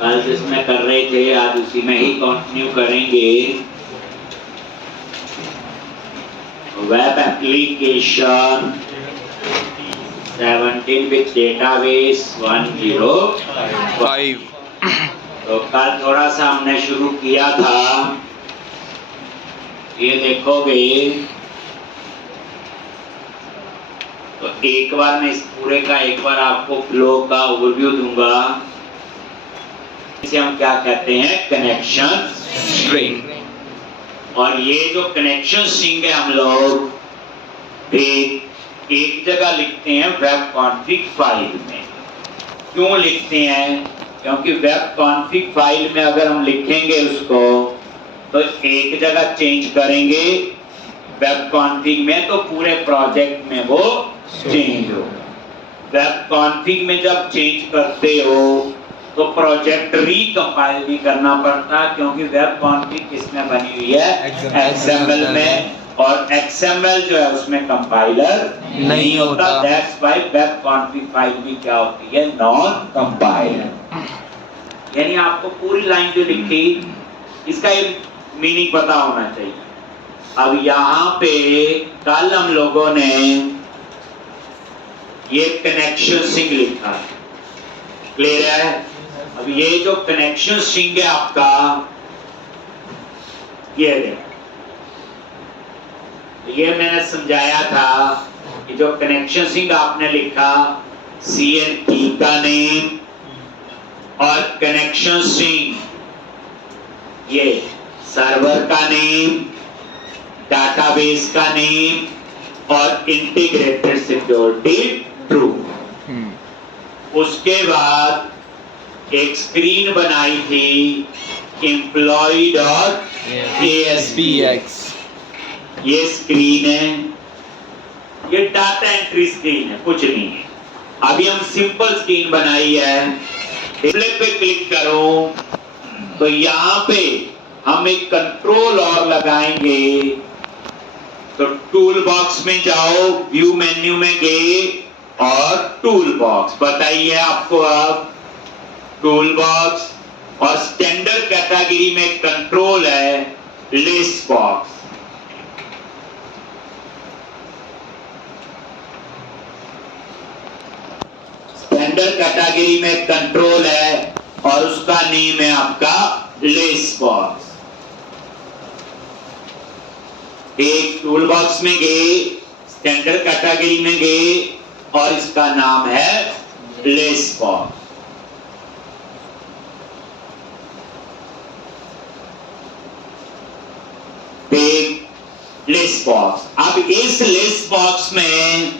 कल जिसमें कर रहे थे आज उसी में ही कंटिन्यू करेंगे। Web application 17 with database 105। तो कल थोड़ा सा हमने शुरू किया था, ये देखोगे तो एक बार मैं इस पूरे का एक बार आपको फ्लो का ओवरव्यू दूंगा। इसे हम क्या कहते हैं, कनेक्शन स्ट्रिंग। और ये जो कनेक्शन स्ट्रिंग है हम लोग एक जगह लिखते हैं वेब कॉन्फ़िग फाइल में। क्यों लिखते हैं? क्योंकि वेब कॉन्फ़िग फाइल में अगर हम लिखेंगे उसको तो एक जगह चेंज करेंगे वेब कॉन्फ़िग में तो पूरे प्रोजेक्ट में वो चेंज होगा। वेब कॉन्फ़िग में जब चेंज करते हो तो प्रोजेक्ट रिकम्पाइल भी करना पड़ता, क्योंकि वेब कॉन्फ़िग किसमें बनी हुई है, XML में, और XML जो है उसमें कंपाइलर नहीं होता। That's why web config file भी क्या होती है, नॉन कंपाइलर। यानी आपको पूरी लाइन जो लिखी इसका मीनिंग पता होना चाहिए। अब यहाँ पे कल हम लोगों ने ये कनेक्शन स्ट्रिंग लिखा है, क्लियर है? अब ये जो कनेक्शन स्ट्रिंग है आपका, ये मैंने समझाया था कि जो कनेक्शन स्ट्रिंग आपने लिखा CNP का नेम और कनेक्शन स्ट्रिंग ये सर्वर का नेम, डाटाबेस का नेम और इंटीग्रेटेड सिक्योरिटी ट्रू। उसके बाद एक स्क्रीन बनाई थी employee.aspx। ये स्क्रीन है, ये डाटा एंट्री स्क्रीन है, कुछ नहीं है। अभी हम सिंपल स्क्रीन बनाई है। डिस्प्ले पे क्लिक करो तो यहाँ पे हम एक कंट्रोल और लगाएंगे। तो टूल बॉक्स में जाओ, व्यू मेन्यू में गए और टूल बॉक्स बताइए आपको। अब टूल बॉक्स और स्टैंडर्ड कैटेगरी में कंट्रोल है लिस्ट बॉक्स। स्टैंडर्ड कैटेगरी में कंट्रोल है और उसका नेम है आपका लिस्ट बॉक्स। एक टूल बॉक्स में गए, स्टैंडर्ड कैटेगरी में गए और इसका नाम है लिस्ट बॉक्स। List box. अब इस लिस्ट बॉक्स में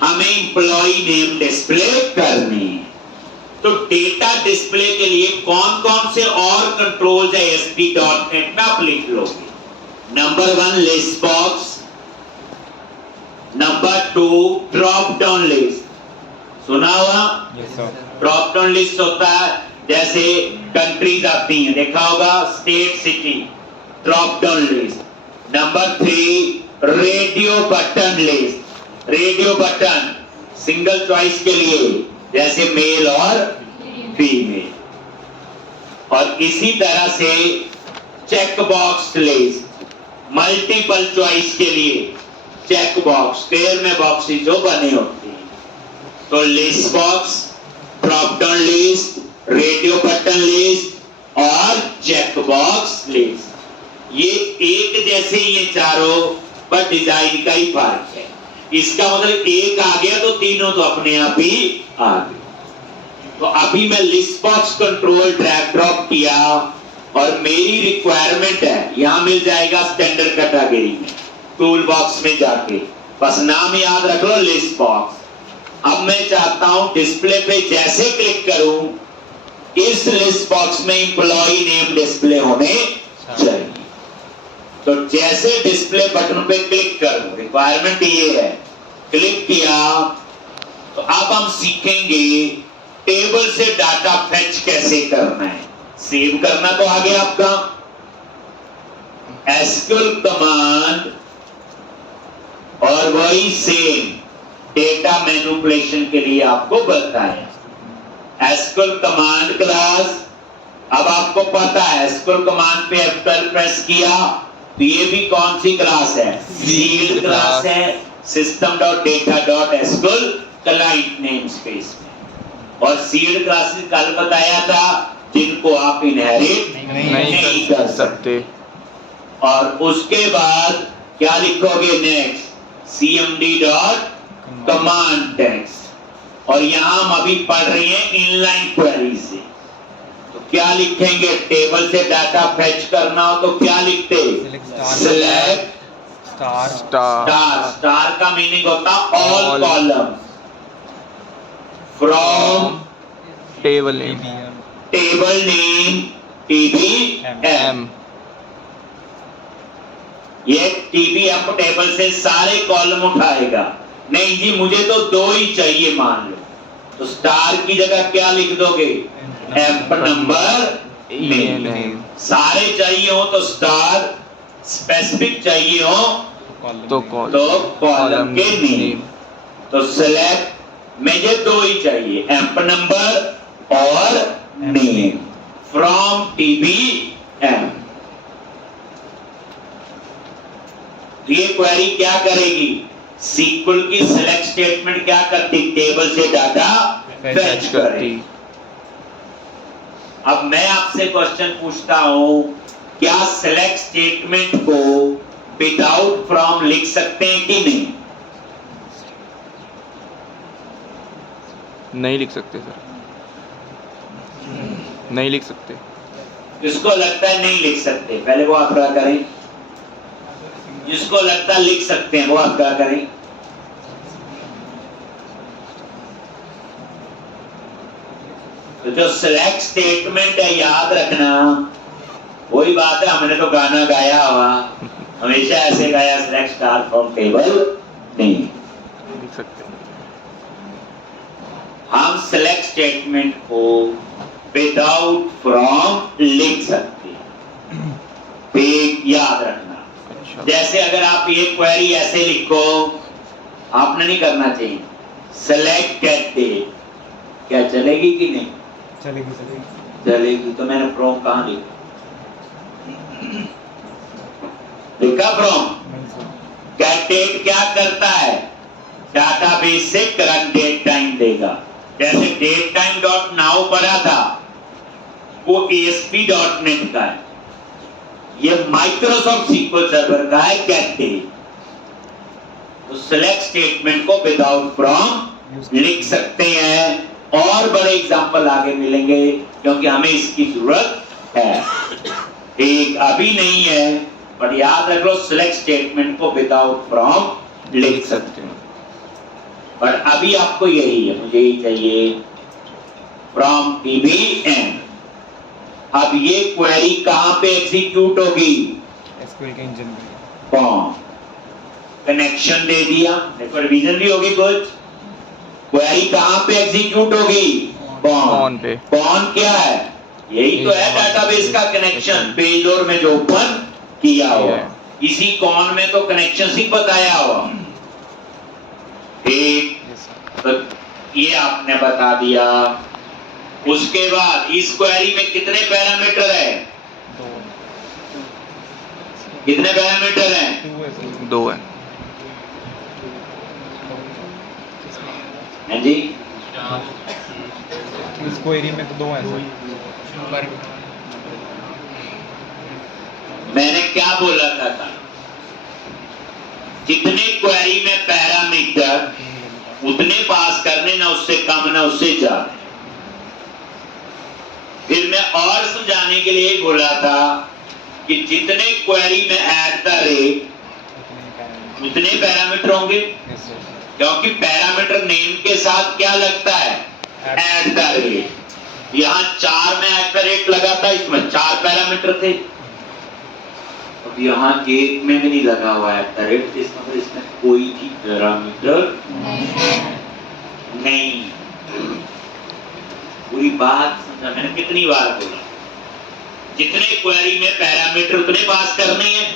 हमें एम्प्लॉय नेम डिस्प्ले करनी है। तो डेटा डिस्प्ले के लिए कौन कौन से और कंट्रोल्स है ASP.NET में आप लिख लोगे। Number 1 list box, number 2 drop down list. सुना हुआ? ड्रॉप डाउन लिस्ट होता है, जैसे कंट्रीज आती हैं, देखा होगा, state, city, drop down list. Number 3 radio button list. Radio button single choice के लिए, जैसे मेल और फीमेल। और इसी तरह से check box list, multiple choice के लिए चेक बॉक्स, स्क्वायर में बॉक्सेस जो बने होते हैं। तो list box, drop down list, radio button list और चेक बॉक्स लिस्ट, ये एक जैसे ही ये चारों, पर डिजाइन का ही फर्क है। इसका मतलब एक आ गया तो तीनों तो अपने आप ही आ गए। तो अभी मैं list box control drag drop किया और मेरी रिक्वायरमेंट है, यहां मिल जाएगा स्टैंडर्ड कैटेगरी में, टूल बॉक्स में जाके बस नाम याद रख लो, लिस्ट बॉक्स। अब मैं चाहता हूं डिस्प्ले पे जैसे क्लिक करूं, इस लिस्ट बॉक्स में एम्प्लॉय नेम डिस्प्ले होने चाहिए। तो जैसे डिस्प्ले बटन पे क्लिक करूं, रिक्वायरमेंट ये है, क्लिक किया तो अब हम सीखेंगे टेबल से डाटा फेच कैसे करना है। सेव करना तो आ गया आपका, SQL कमांड और वही सेम डेटा मैनिपुलेशन के लिए आपको बताया। SQL command class. अब आपको पता है एसक्यूएल कमांड पे F12 प्रेस किया तो ये भी कौन सी क्लास है? सील्ड क्लास है। system.data.sql क्लाइंट नेम स्पेस में। और सील्ड क्लासेस कल बताया था जिनको आप इनहेरिट नहीं कर सकते। और उसके बाद क्या लिखोगे next? cmd dot command text. और यहां हम अभी पढ़ रहे हैं इनलाइन क्वेरी से, तो क्या लिखेंगे? टेबल से डाटा फेच करना हो तो क्या लिखते? सिलेक्ट स्टार का मीनिंग होता all column from table name TBM। ये TBM टेबल से सारे कॉलम उठाएगा। नहीं जी मुझे तो 2 ही चाहिए मान लो, तो स्टार की जगह क्या लिख दोगे? Amp number name. सारे चाहिए हो तो स्टार, स्पेसिफिक चाहिए हो तो कॉलम के नेम। तो सिलेक्ट मुझे 2 ही चाहिए, एम्प नंबर और नेम फ्रॉम TBM। ये क्वेरी क्या करेगी? सीक्वल की सिलेक्ट स्टेटमेंट क्या करती? टेबल से डाटा फेच करती। अब मैं आपसे क्वेश्चन पूछता हूं, क्या सिलेक्ट स्टेटमेंट को विदाउट फ्रॉम लिख सकते हैं कि नहीं? नहीं लिख सकते सर, नहीं लिख सकते। जिसको लगता है नहीं लिख सकते पहले वो आप क्या करें? जिसको लगता है लिख सकते हैं वो आप क्या करें? तो जो सिलेक्ट स्टेटमेंट है याद रखना, वही बात है हमने तो गाना गाया हुआ, हमेशा ऐसे गाया सिलेक्ट स्टार फ्रॉम टेबल नहीं लिख सकते। हम सिलेक्ट स्टेटमेंट को विदाउट फ्रॉम लिख सकते हैं, याद रखना। अच्छा। जैसे अगर आप ये क्वेरी ऐसे लिखो, आपने नहीं करना चाहिए सेलेक्ट गेट डेट, क्या चलेगी कि नहीं? चलेगी। तो मैंने फ्रॉम कहां लिखा? फ्रॉम। गेट डेट क्या करता है? डाटाबेस से करंट डेट टाइम देगा। जैसे डेट टाइम डॉट नाउ पढ़ा था वो ASP.NET का है, ये माइक्रोसॉफ्ट सीक्वल सर्वर का है गेट डेट। तो सिलेक्ट स्टेटमेंट को विदाउट फ्रॉम लिख सकते हैं, और बड़े एग्जांपल आगे मिलेंगे क्योंकि हमें इसकी जरूरत है। एक अभी नहीं है, पर याद रख लो सिलेक्ट स्टेटमेंट को विदाउट फ्रॉम लिख सकते हैं। पर अभी आपको यही है, मुझे यही चाहिए फ्रॉम TBM। अब ये क्वेरी कहां पे एग्जीक्यूट होगी? एसक्यूएल के इंजन कौन कनेक्शन दे दिया, देखो रिवीजन भी होगी कुछ। क्वेरी कहां पे एग्जीक्यूट होगी? कौन पे। कौन क्या है? यही तो है डाटाबेस का कनेक्शन, पेज लोड में जो ओपन किया हुआ, इसी कौन में तो कनेक्शन ही बताया हुआ। ठीक, तो ये आपने बता दिया। उसके बाद इस क्वेरी में कितने पैरामीटर है? कितने पैरामीटर हैं? 2 है। हैं जी? इस क्वेरी में तो 2 हैं सर। मैंने क्या बोला था? जितने क्वेरी में पैरामीटर उतने पास करने, ना उससे कम ना उससे ज्यादा। फिर मैं और समझाने के लिए बोला था कि जितने क्वेरी में ऐट द रेट उतने पैरामीटर होंगे, क्योंकि पैरामीटर नेम के साथ क्या लगता है? At the rate. यहाँ 4 में ऐट द रेट लगा था, इसमें 4 पैरामीटर थे। अब यहाँ 1 में भी नहीं लगा हुआ है ऐट द रेट, इस मतलब इसमें कोई भी पैरामीटर नहीं। पूरी बात समझा मैंने कितनी बार बोला? जितने क्वेरी में पैरामीटर उतने पास करने हैं।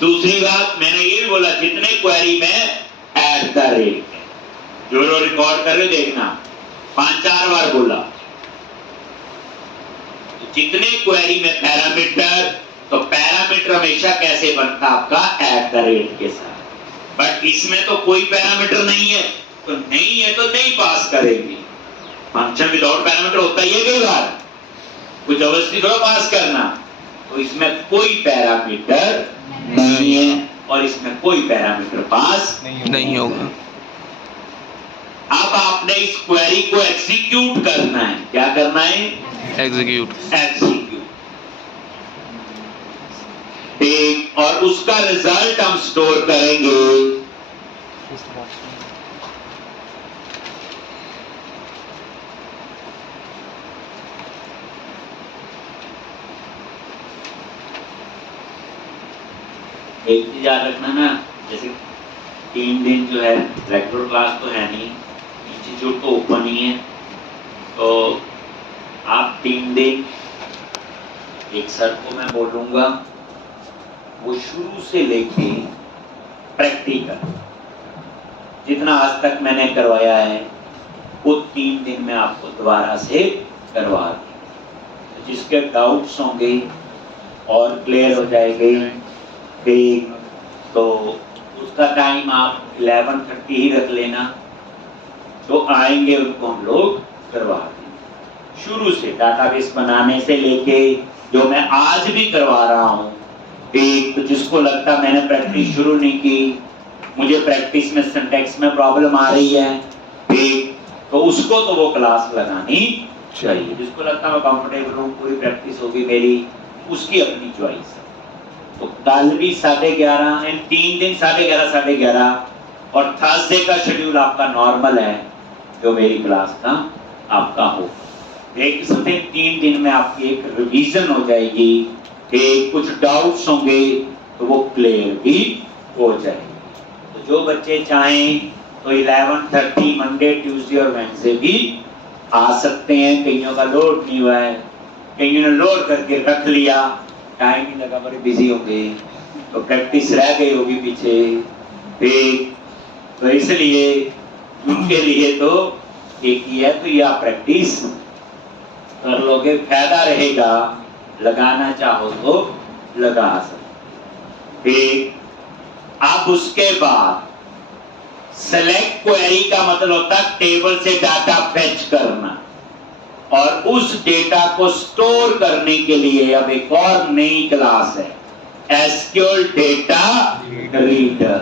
दूसरी बात मैंने ये भी बोला, जितने क्वेरी में ऐट द रेट, जो रिकॉर्ड कर रहे हो देखना, 5-4 बार बोला। तो जितने क्वेरी में पैरामीटर, तो पैरामीटर हमेशा कैसे बनता आपका @ के साथ, बट इसमें तो कोई पैरामीटर नहीं है, तो नहीं है तो नहीं पास करेंगे। फंक्शन विदाउट पैरामीटर होता ही है कई बार, कुछ जबरदस्ती थोड़ा पास करना। तो इसमें कोई पैरामीटर नहीं है और इसमें कोई पैरामीटर पास नहीं होगा। अब आपने इस क्वेरी को एग्जीक्यूट करना है। क्या करना है? एग्जीक्यूट। एग्जीक्यूट। ठीक, और उसका रिजल्ट हम स्टोर करेंगे एक चीज याद रखना ना, जैसे 3 दिन जो है रेगुलर क्लास तो है नहीं, इंस्टीट्यूट तो ओपन ही है, तो आप 3 दिन एक सर को मैं बोलूंगा वो शुरू से लेके प्रैक्टिकल जितना आज तक मैंने करवाया है वो 3 दिन में आपको दोबारा से करवा दें। जिसके डाउट्स होंगे और क्लियर हो जाएंगे, ठीक, तो उसका टाइम आप 11:30 ही रख लेना, तो आएंगे उनको हम लोग करवा देंगे शुरू से, डाटाबेस बनाने से लेके जो मैं आज भी करवा रहा हूँ। एक तो जिसको लगता मैंने प्रैक्टिस शुरू नहीं की, मुझे प्रैक्टिस में सिंटैक्स में प्रॉब्लम आ रही है, ठीक, तो उसको तो वो क्लास लगानी चाहिए। जिसको लगता मैं कंफर्टेबल हूँ, पूरी प्रैक्टिस होगी मेरी, उसकी अपनी चॉइस है। तो कल भी 11:30, 3 दिन 11:30 11:30, और थर्सडे का शेड्यूल आपका नॉर्मल है जो मेरी क्लास का आपका हो। देख सकते हैं 3 दिन में आपकी एक रिवीजन हो जाएगी, एक कुछ डाउट्स होंगे तो वो क्लियर भी हो जाएंगे। तो जो बच्चे चाहें तो 11:30 मंडे, ट्यूसडे और वेडनेसडे भी आ सकते हैं। कईयों का लोड नहीं हुआ है, कईयों ने लोड करके रख लिया, टाइम नहीं लगा, बड़े बिजी होंगे, तो प्रैक्टिस रह गई होगी पीछे, ठीक, तो इसलिए उनके लिए तो एक ही है, तो ये आप प्रैक्टिस कर लोगे, फायदा रहेगा। लगाना चाहो तो लगा सकते, ठीक। अब उसके बाद सेलेक्ट क्वेरी का मतलब होता है टेबल से डाटा फेच करना, और उस डेटा को स्टोर करने के लिए अब एक और नई क्लास है, SQL data reader.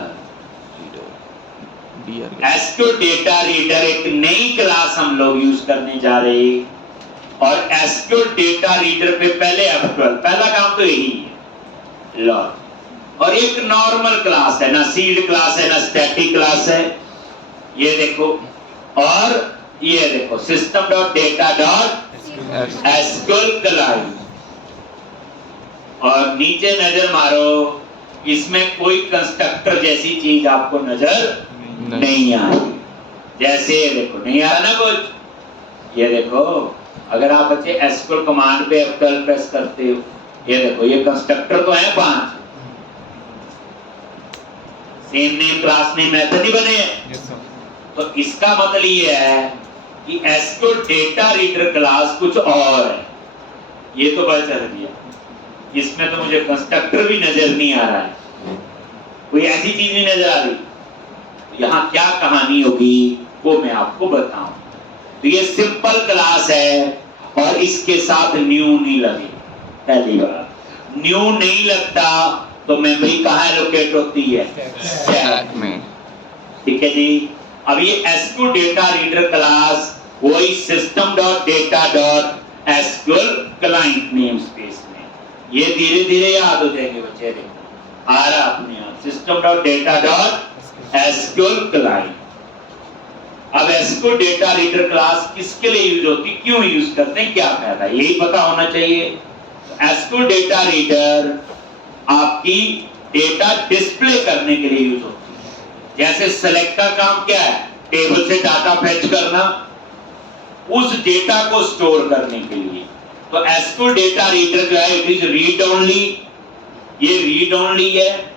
SQL data reader एक नई क्लास हम लोग यूज करने जा रहे हैं, और एसक्यूएल डेटा रीडर पे पहले एसक्यूएल, पहला काम तो यही है लॉग, और एक नॉर्मल क्लास है, ना सीड क्लास है ना स्टैटिक क्लास है, ये देखो, और ये देखो system.data.sql क्लाइंट, और नीचे नजर मारो, इसमें कोई कंस्ट्रक्टर जैसी चीज आपको नजर नहीं आ रही। जैसे ये देखो, नहीं आ रहा ना कुछ, ये देखो, अगर आप बच्चे एसक्यूएल कमांड पे F12 प्रेस करते हो, ये देखो, ये कंस्ट्रक्टर तो है 5, same name class name method ही बने हैं। तो इसका मतलब ये है कि एसक्यूएल डेटा रीडर क्लास कुछ और है, ये तो पता चल गया। इसमें तो मुझे कंस्ट्रक्टर भी नजर नहीं आ रहा है, कोई ऐसी चीज नहीं नजर आ रही। यहाँ क्या कहानी होगी वो मैं आपको बताऊं। तो ये सिंपल क्लास है और इसके साथ न्यू नहीं लगे। पहली बार न्यू नहीं लगता तो मेमोरी कहाँ लोकेट होती है? स्टैक में। ठीक है जी। अब ये एसक्यूएल डेटा रीडर क्लास वही system.data.sql क्लाइंट नेम स्पेस में, ये धीरे धीरे याद हो जाएंगे बच्चे। देखो आ रहा अपने आप system.data.sql क्लाइंट। अब एसक्यूएल डेटा रीडर क्लास किसके लिए यूज होती, क्यों यूज करते हैं, क्या फायदा, यही पता होना चाहिए। एसक्यूएल डेटा रीडर आपकी डेटा डिस्प्ले करने के लिए यूज होती है। जैसे सेलेक्ट का काम क्या है, टेबल से डाटा फेच करना, उस डेटा को स्टोर करने के लिए। तो एसक्यूएल डेटा रीडर जो है इट इज रीड ओनली, ये रीड ओनली है।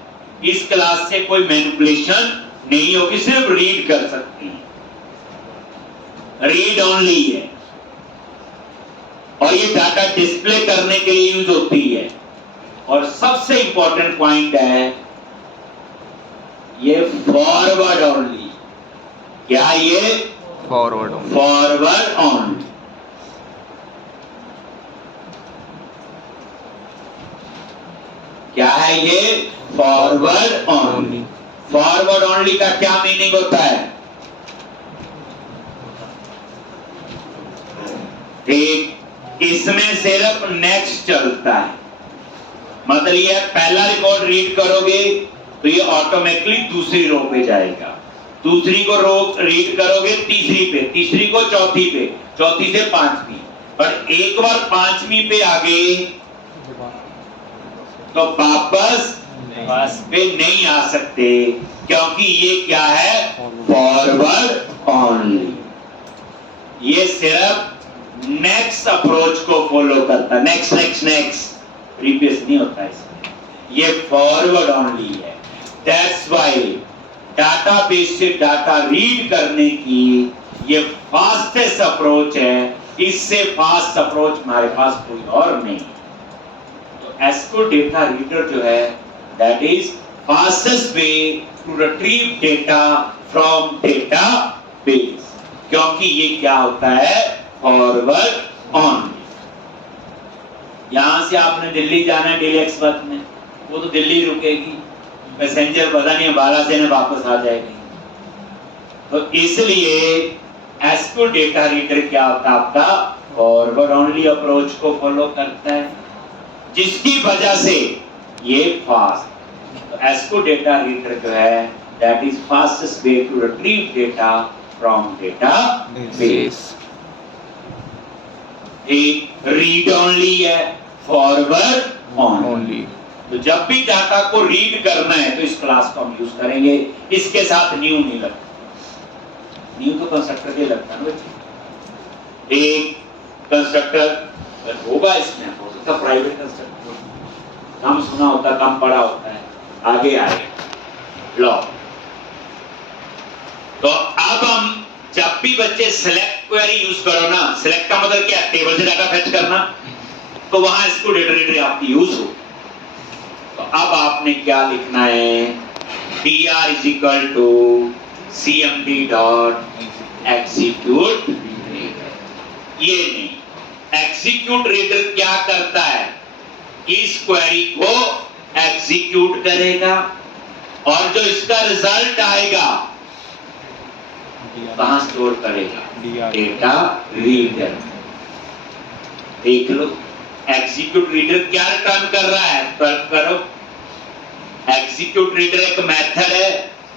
इस क्लास से कोई मैनिपुलेशन नहीं होगी, सिर्फ रीड कर सकती है। रीड ओनली है और ये डाटा डिस्प्ले करने के लिए यूज होती है। और सबसे इंपॉर्टेंट पॉइंट है ये फॉरवर्ड ओनली। क्या ये फॉरवर्ड ओनली। Forward only. क्या है ये फॉरवर्ड ओनली। फॉरवर्ड ओनली का क्या मीनिंग होता है? ठीक, इसमें सिर्फ नेक्स्ट चलता है। मतलब ये पहला रिकॉर्ड रीड करोगे तो ये ऑटोमेटिकली दूसरी रो पे जाएगा, दूसरी को रो रीड करोगे तीसरी पे, तीसरी को चौथी पे, चौथी से पांचवी। पर एक बार पांचवी पे आ गए तो वापस पे नहीं आ सकते, क्योंकि ये क्या है? Forward only. ये सिर्फ नेक्स्ट अप्रोच को फॉलो करता है। नेक्स्ट नेक्स्ट नेक्स्ट, प्रीवियस नहीं होता इसमें। ये फॉरवर्ड ओनली है। दैट्स व्हाई डाटाबेस से डाटा रीड करने की ये फास्टेस्ट अप्रोच है। इससे फास्ट अप्रोच हमारे पास कोई और नहीं। तो एसक्यूएल डेटा रीडर जो है that is fastest way to retrieve data from database, क्योंकि ये क्या होता है? Forward on. यहां से आपने दिल्ली जाना है डेली एक्सप्रेस में, वो तो दिल्ली रुकेगी, पैसेंजर पता नहीं 12 से वापस आ जाएगी। तो इसलिए एसक्यूएल डेटा रीडर क्या होता है? आपका फॉरवर्ड ओनली अप्रोच को फॉलो करता है, जिसकी वजह से ये फास्ट। तो एसक्यूएल डेटा रीडर जो है that is fastest way to retrieve data from database. एक रीड ओनली है, फॉरवर्ड ओनली। तो जब भी डाटा को रीड करना है तो इस क्लास को हम यूज करेंगे। इसके साथ न्यू नहीं लगता, न्यू तो कंस्ट्रक्टर के लगता है ना। एक कंस्ट्रक्टर होगा इसमें, हो सकता प्राइवेट कंस्ट्रक्टर, कम सुना होता, कम पढ़ा होता है, आगे आएगा लॉ। तो अब हम जब भी बच्चे सिलेक्ट क्वेरी यूज करो ना, सिलेक्ट का मतलब क्या? टेबल से डाटा फेच करना, तो वहां इसको डेटा रीडर आपकी यूज हो। तो अब आपने क्या लिखना है? dr is equal to cmd dot execute। ये नहीं, एग्जीक्यूट रीडर क्या करता है? इस क्वेरी को एग्जीक्यूट करेगा और जो इसका रिजल्ट आएगा कहां स्टोर करेगा? Data reader. देख लो एग्जीक्यूट रीडर क्या रिटर्न कर रहा है? करो, एग्जीक्यूट रीडर एक मेथड है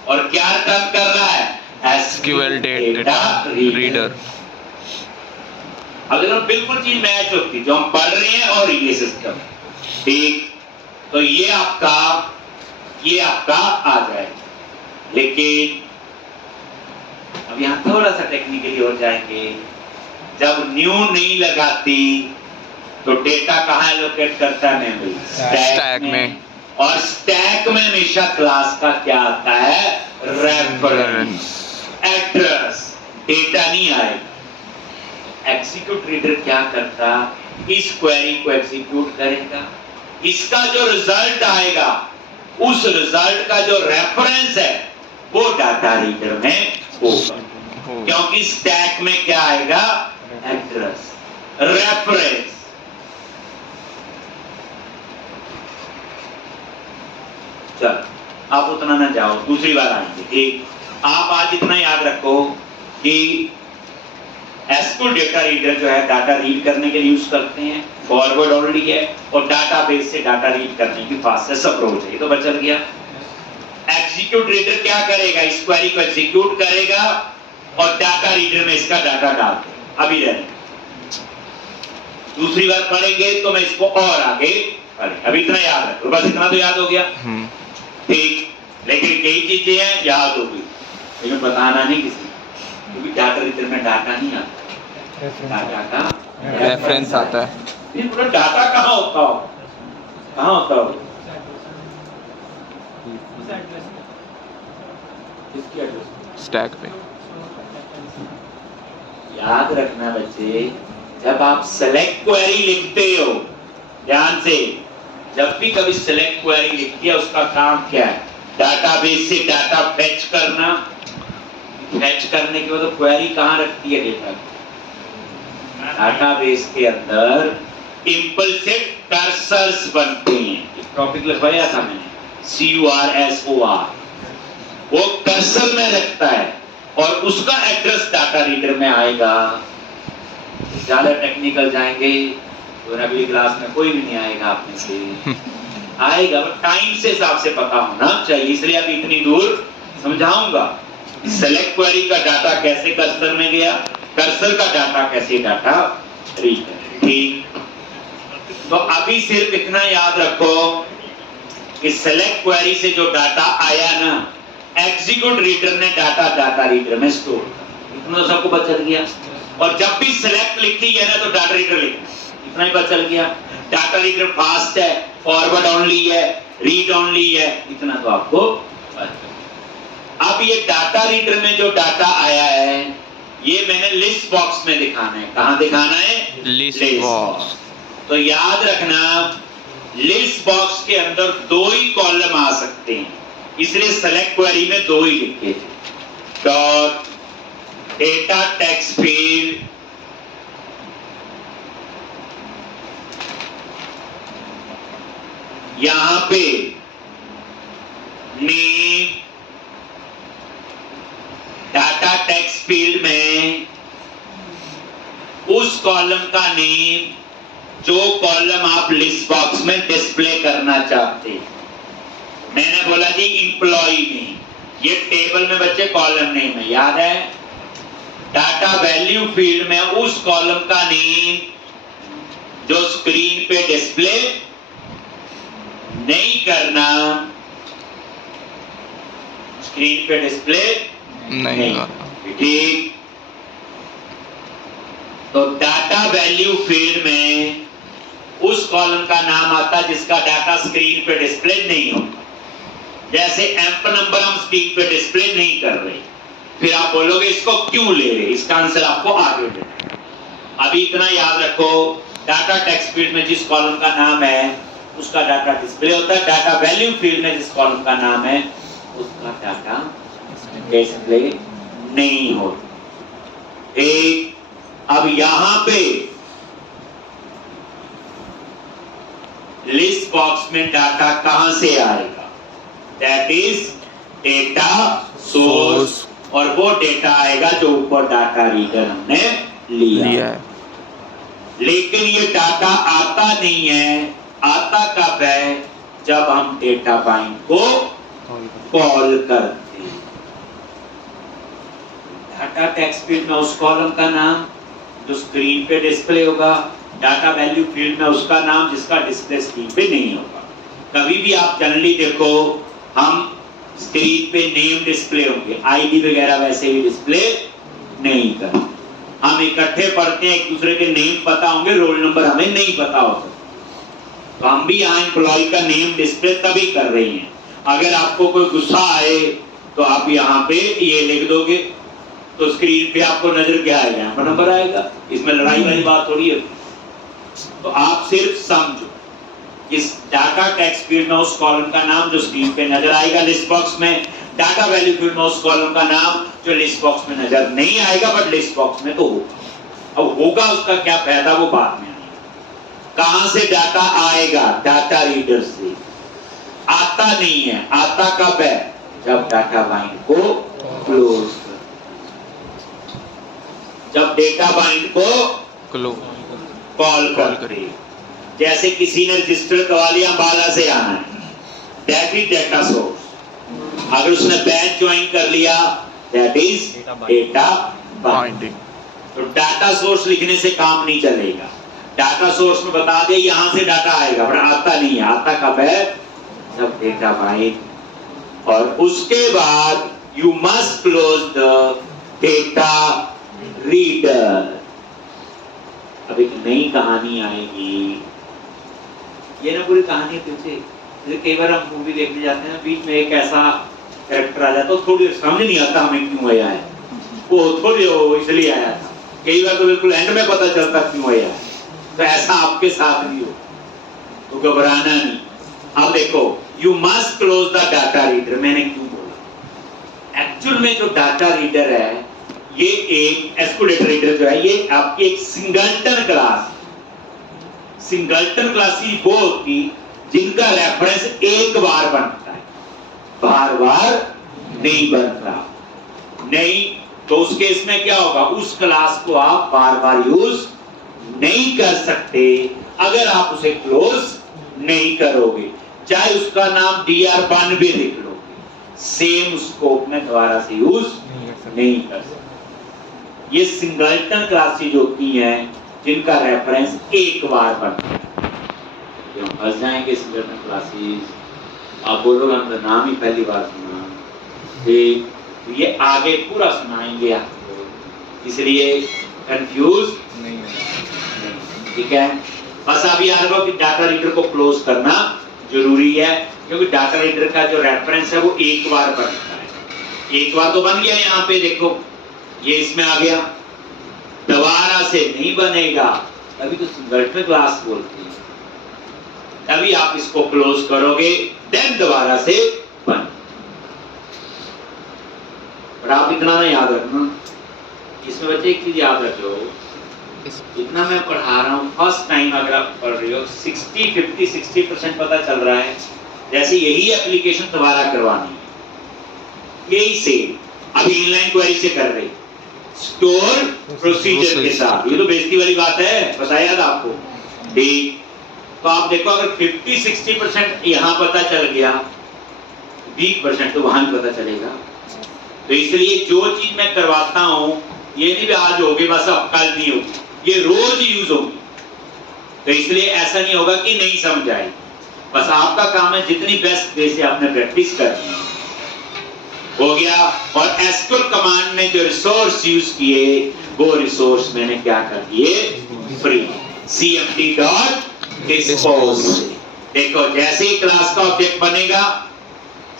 और क्या रिटर्न कर रहा है? SQL data reader. अगर बिल्कुल चीज मैच होती जो हम पढ़ रहे हैं और ये सिस्टम, ठीक, तो ये आपका आ जाए। लेकिन अब यहां थोड़ा सा टेक्निकली हो जाएंगे। जब न्यू नहीं लगाती तो डेटा कहां एलोकेट करता है? मेमोरी स्टैक में। और स्टैक में हमेशा क्लास का क्या आता है? Reference address. डेटा नहीं आएगा। एग्जीक्यूट रीडर क्या करता? इस क्वेरी को एग्जीक्यूट करेगा, इसका जो रिजल्ट आएगा उस रिजल्ट का जो रेफरेंस है वो डाटा रीडर में होगा, क्योंकि स्टैक में क्या आएगा? Address, reference. चल आप उतना ना जाओ, दूसरी बार आएंगे। ठीक, आप आज इतना याद रखो कि एसक्यूएल डेटा रीडर जो है डाटा रीड करने के लिए यूज करते हैं, फॉरवर्ड ओनली है और डाटाबेस से डाटा रीड करने की फास्टेस्ट अप्रोच है। ये तो बचल गया। एग्जीक्यूट रीडर क्या करेगा? इस क्वेरी को एग्जीक्यूट करेगा और डाटा रीडर में इसका डाटा डाल देगा। अभी रहने, दूसरी बार पढ़ेंगे तो मैं इसको और आगे पढ़ेंगे। अभी इतना याद रखो, बस इतना तो याद हो गया। ठीक, लेकिन कई चीजें हैं याद होगी, लेकिन बताना नहीं किसी, क्योंकि डाटा रीडर में डाटा नहीं आता, डाटा का रेफरेंस आता है। फिर पूरा डाटा कहाँ होता हो? कहाँ होता हो? किसकी एड्रेस? स्टैक पे। याद रखना बच्चे, जब आप सेलेक्ट क्वेरी लिखते हो, ध्यान से, जब भी कभी सेलेक्ट क्वेरी लिखती है उसका काम क्या है? डाटाबेस से डाटा फेच करना। फेच करने के बाद तो क्वेरी कहाँ रखती है डेटा? डाटाबेस के अंदर इम्पल्सिव कर्सर्स बनते हैं। एक टॉपिक लिखवाया था मैंने, CURSOR, वो कर्सर में रखता है और उसका एड्रेस डाटा रीडर में आएगा। ज्यादा टेक्निकल जाएंगे तो अगली क्लास में कोई भी नहीं आएगा आप में से आएगा, टाइम से हिसाब से पता होना चाहिए, इसलिए अभी इतनी दूर समझाऊंगा। सेलेक्ट क्वेरी का डाटा कैसे कर्सर में गया, कर्सर का डाटा कैसे डाटा रीडर। ठीक, तो अभी सिर्फ इतना याद रखो कि सेलेक्ट क्वेरी से जो डाटा आया ना, एग्जीक्यूट रीडर ने डाटा रीडर में स्टोर कर, इतना तो सबको पता चल गया। और जब भी सेलेक्ट लिखी है ना तो डाटा रीडर लिखना, इतना ही पता चल गया। डाटा रीडर फास्ट है, फॉरवर्ड ओनली है, रीड ओनली है, इतना तो आपको पता चल। अब ये डाटा रीडर में जो डाटा आया है ये मैंने लिस्ट बॉक्स में दिखाना है। कहां दिखाना है? List box. तो याद रखना, लिस्ट बॉक्स के अंदर दो ही कॉलम आ सकते हैं, इसलिए सेलेक्ट क्वेरी में दो ही लिखे थे। डॉट डेटा टेक्स्ट फील्ड यहां पे नेम, डाटा टेक्स्ट फील्ड में उस कॉलम का नेम जो कॉलम आप लिस्ट बॉक्स में डिस्प्ले करना चाहते हैं। मैंने बोला जी इंप्लॉई नेम, ये टेबल में बच्चे कॉलम नेम है, याद है। डाटा वैल्यू फील्ड में उस कॉलम का नेम जो स्क्रीन पे डिस्प्ले नहीं करना, स्क्रीन पे डिस्प्ले नहीं। ठीक, तो डाटा वैल्यू फील्ड में उस कॉलम का नाम आता है जिसका डाटा स्क्रीन पे डिस्प्ले नहीं होगा। जैसे एम्प नंबर हम स्क्रीन पे डिस्प्ले नहीं कर रहे, फिर आप बोलोगे इसको क्यों ले रहे, इसका आंसर आपको आगे देना। अभी इतना याद रखो, डाटा टेक्स्ट फील्ड में जिस कॉलम का नाम है उसका डाटा डिस्प्ले होता है, डाटा वैल्यू फील्ड में जिस कॉलम का नाम है उसका डाटा डिस्प्ले नहीं होता। एक, अब यहां पे लिस्ट बॉक्स में डाटा कहां से आएगा? दैट इज डेटा सोर्स, और वो डेटा आएगा जो ऊपर डाटा रीडर हमने लिया है। लेकिन ये डाटा आता नहीं है, आता कब है? जब हम डेटा बाइंड को कॉल करते हैं। डाटा टेक्स्ट फील्ड में उस कॉलम का नाम जो स्क्रीन पे डिस्प्ले होगा, डाटा वैल्यू फील्ड में उसका नाम जिसका डिस्प्ले स्क्रीन पे नहीं होगा। कभी भी आप जनरली देखो, हम स्क्रीन पे नेम डिस्प्ले होंगे, आईडी वगैरह वैसे भी डिस्प्ले नहीं करते। हम इकट्ठे पढ़ते हैं, एक दूसरे के नेम पता होंगे, रोल नंबर हमें नहीं पता होता, तो हम भी यहाँ एम्प्लॉय का नेम डिस्प्ले तभी कर रही हैं। अगर आपको कोई गुस्सा आए तो आप यहाँ पे ये लिख दोगे तो स्क्रीन पे आपको नजर क्या आएगा? यहाँ पर नंबर आएगा। इसमें लड़ाई वाली बात थोड़ी है। तो आप सिर्फ समझो, इस डाटा टेक्स्ट फील्ड में उस कॉलम का नाम जो स्क्रीन पे नजर आएगा लिस्ट बॉक्स में, डाटा वैल्यू फील्ड में उस कॉलम का नाम जो लिस्ट बॉक्स में नजर नहीं आएगा बट लिस्ट बॉक्स में तो होगा। अब होगा उसका क्या फायदा वो बाद में आएगा। कहां से डाटा आएगा? डाटा रीडर से। आता नहीं है, आता कब है? जब डाटा बाइंड को क्लोज कर, जब डेटा बाइंड को कॉल करते। जैसे किसी ने रजिस्टर करवा लिया अंबाला से आना है, दैट इज डाटा सोर्स। अगर उसने बैच ज्वाइन कर लिया, दैट इज डेटा बाइंडिंग। तो डाटा सोर्स लिखने से काम नहीं चलेगा। डाटा सोर्स में बता दे यहां से डाटा आएगा, पर आता नहीं है। आता कब है? जब डेटा बाइंड, और उसके बाद you must close the data reader. अब एक नई कहानी आएगी, ये ना पूरी कहानी पीछे। जैसे कई बार हम मूवी देखने जाते हैं, बीच में एक ऐसा कैरेक्टर आ जाता है, तो थोड़ी समझ नहीं आता हमें क्यों आया है, वो थोड़ी इसलिए आया था, कई बार तो बिल्कुल एंड में पता चलता क्यों आया है। तो ऐसा आपके साथ भी हो तो घबराना नहीं। अब देखो, you must close the data reader. मैंने क्यों बोला? एक्चुअल में जो डाटा रीडर है, ये एक एस्कुलेटर रीडर जो है, ये आपकी एक सिंगलटन क्लास की वो होती जिनका रेफरेंस एक बार बनता है, बार बार नहीं बनता। नहीं तो उस केस में क्या होगा? उस क्लास को आप बार बार यूज नहीं कर सकते अगर आप उसे क्लोज नहीं करोगे, चाहे उसका नाम DR1 भी लिख लो, सेम स्कोप में दोबारा से यूज नहीं कर सकते। ये सिंगलटन क्लासेज होती हैं जिनका रेफरेंस एक बार बनता है। हम फंस जाएंगे सिंगलटन क्लासेज। आप बोलोगे हम तो नाम ही पहली बार सुना, ये आगे पूरा सुनाएंगे आपको, इसलिए कंफ्यूज नहीं। ठीक है। बस आप याद रखो कि डाटा रीडर को क्लोज करना जरूरी है, क्योंकि डाटा रीडर का जो रेफरेंस है वो एक बार बनता है। एक बार तो बन गया, यहाँ पे देखो ये इसमें आ गया, दोबारा से नहीं बनेगा, अभी तो सिंगलटन क्लास बोलती है, तभी आप इसको क्लोज करोगे, देन दोबारा से बन। पर आप इतना ना याद रखना, इसमें बच्चे एक चीज याद रख लो, इतना मैं पढ़ा रहा हूँ, फर्स्ट टाइम अगर आप पढ़ रहे हो 60% पता चल रहा है, जैसे यही एप्लीकेशन दोबारा करवानी है, यही से अभी इनलाइन क्वेरी से कर रहे, स्टोर प्रोसीजर के साथ। ये तो बेइज्जती वाली बात है, बताया था आपको, ठीक। तो आप देखो अगर 50-60% यहाँ पता चल गया, 20% तो वहां भी पता चलेगा। तो इसलिए जो चीज मैं करवाता हूँ, ये नहीं भी आज होगी बस अब कल नहीं होगी, ये रोज यूज होगी। तो इसलिए ऐसा नहीं होगा कि नहीं समझ आई, बस आपका काम है जितनी बेस्ट वे से आपने प्रैक्टिस करनी है, हो गया। और एसक्यूएल कमांड ने जो रिसोर्स यूज किए, वो रिसोर्स मैंने क्या कर दिए? फ्री। cmd.dispose। देखो जैसे ही क्लास का ऑब्जेक्ट बनेगा,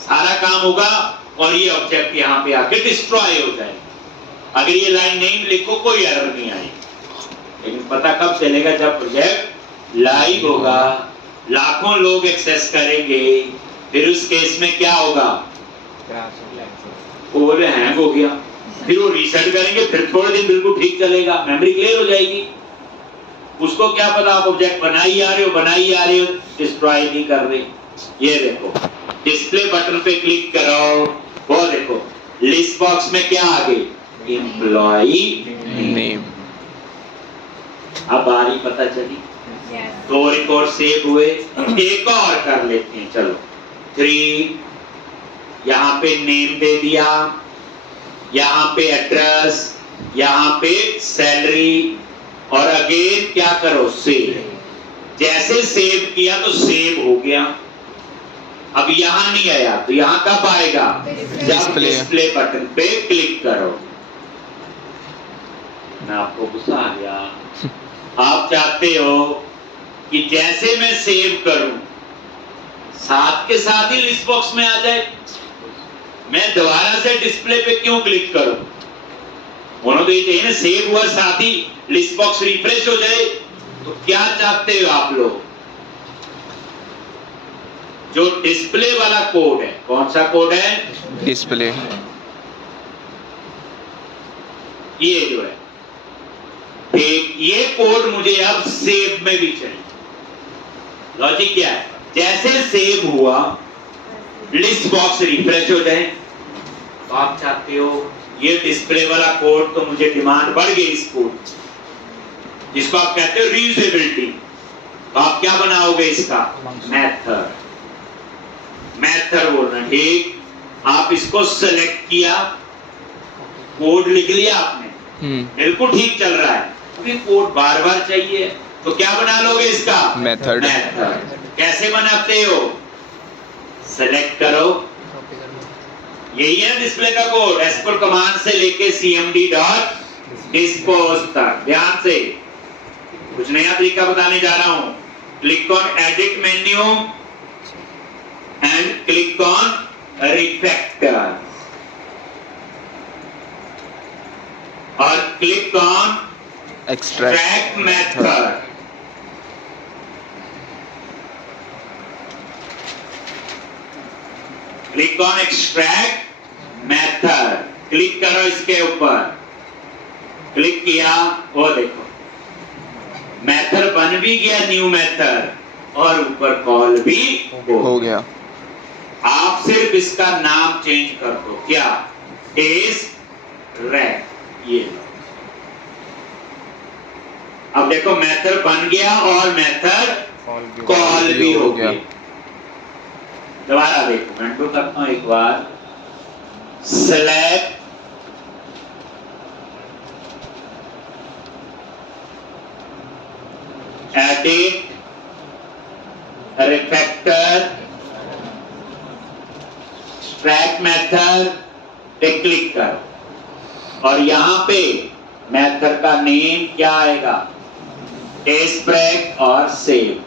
सारा काम होगा और ये ऑब्जेक्ट यहाँ पे आके डिस्ट्रॉय हो जाए। अगर ये लाइन नहीं लिखो कोई एरर नहीं आएगी, लेकिन पता कब चलेगा? जब प्रोजेक्ट लाइव होगा, लाखों लोग एक्सेस करेंगे, फिर उस केस में क्या होगा? कोड हैंग हो गया, फिर वो रीसेट करेंगे, फिर थोड़े दिन बिल्कुल ठीक चलेगा, मेमोरी क्लियर हो जाएगी। उसको क्या पता आप ऑब्जेक्ट बनाई आ रहे हो, डिस्ट्रॉय नहीं कर रहे। ये देखो डिस्प्ले बटन पे क्लिक करो, वो देखो लिस्ट बॉक्स में क्या आ गई? Employee name. अब बारी पता चली, दो रिकॉर्ड सेव हुए, एक और कर लेते हैं, चलो 3, यहाँ पे नेम दे दिया, यहाँ पे एड्रेस, यहाँ पे सैलरी, और अगेन क्या करो? सेव। जैसे सेव किया तो सेव हो गया। अब यहां नहीं आया तो यहां कब आएगा? जब डिस्प्ले बटन पे क्लिक करो। मैं आपको गुस्सा आ गया, आप चाहते हो कि जैसे मैं सेव करूं साथ के साथ ही लिस्ट बॉक्स में आ जाए, मैं दोबारा से डिस्प्ले पे क्यों क्लिक करूं? दोनों तो ये चाहिए ना, सेव हुआ साथ ही लिस्ट बॉक्स रिफ्रेश हो जाए। तो क्या चाहते हो आप लोग? जो डिस्प्ले वाला कोड है, कौन सा कोड है? डिस्प्ले। ये जो है, ठीक, ये कोड मुझे अब सेव में भी चाहिए। लॉजिक क्या है? जैसे सेव हुआ लिस्ट बॉक्स रिफ्रेश हो जाए, तो आप चाहते हो ये डिस्प्ले वाला कोड, तो मुझे डिमांड बढ़ गई इस कोड, जिसको आप कहते हो रीयूजेबिलिटी। तो आप क्या बनाओगे इसका? मेथड बोलना, ठीक। आप इसको सेलेक्ट किया, कोड लिख लिया आपने, बिल्कुल ठीक चल रहा है, अभी कोड बार बार चाहिए, तो क्या बना लोगे इसका? मेथड। कैसे बनाते हो? सेलेक्ट करो, यही है डिस्प्ले का कोड, एसक्यूएल कमांड से लेके cmd.dispose तक। ध्यान से, कुछ नया तरीका बताने जा रहा हूं। Click on edit menu and click on refactor और click on extract method. Click on extract method. Click करो इसके ऊपर, क्लिक किया, वो देखो मेथड बन भी गया, न्यू मेथड, और ऊपर कॉल भी हो गया। आप सिर्फ इसका नाम चेंज कर दो, क्या? टेस्ट रैक, ये लो। अब देखो मेथड बन गया और मेथड कॉल भी हो गया। दोबारा देखो, मैं तो करता हूं एक बार। Select edit refactor extract method पे क्लिक करो और यहां पे मेथड का नेम क्या आएगा? टेस्ट ब्रेक और सेव।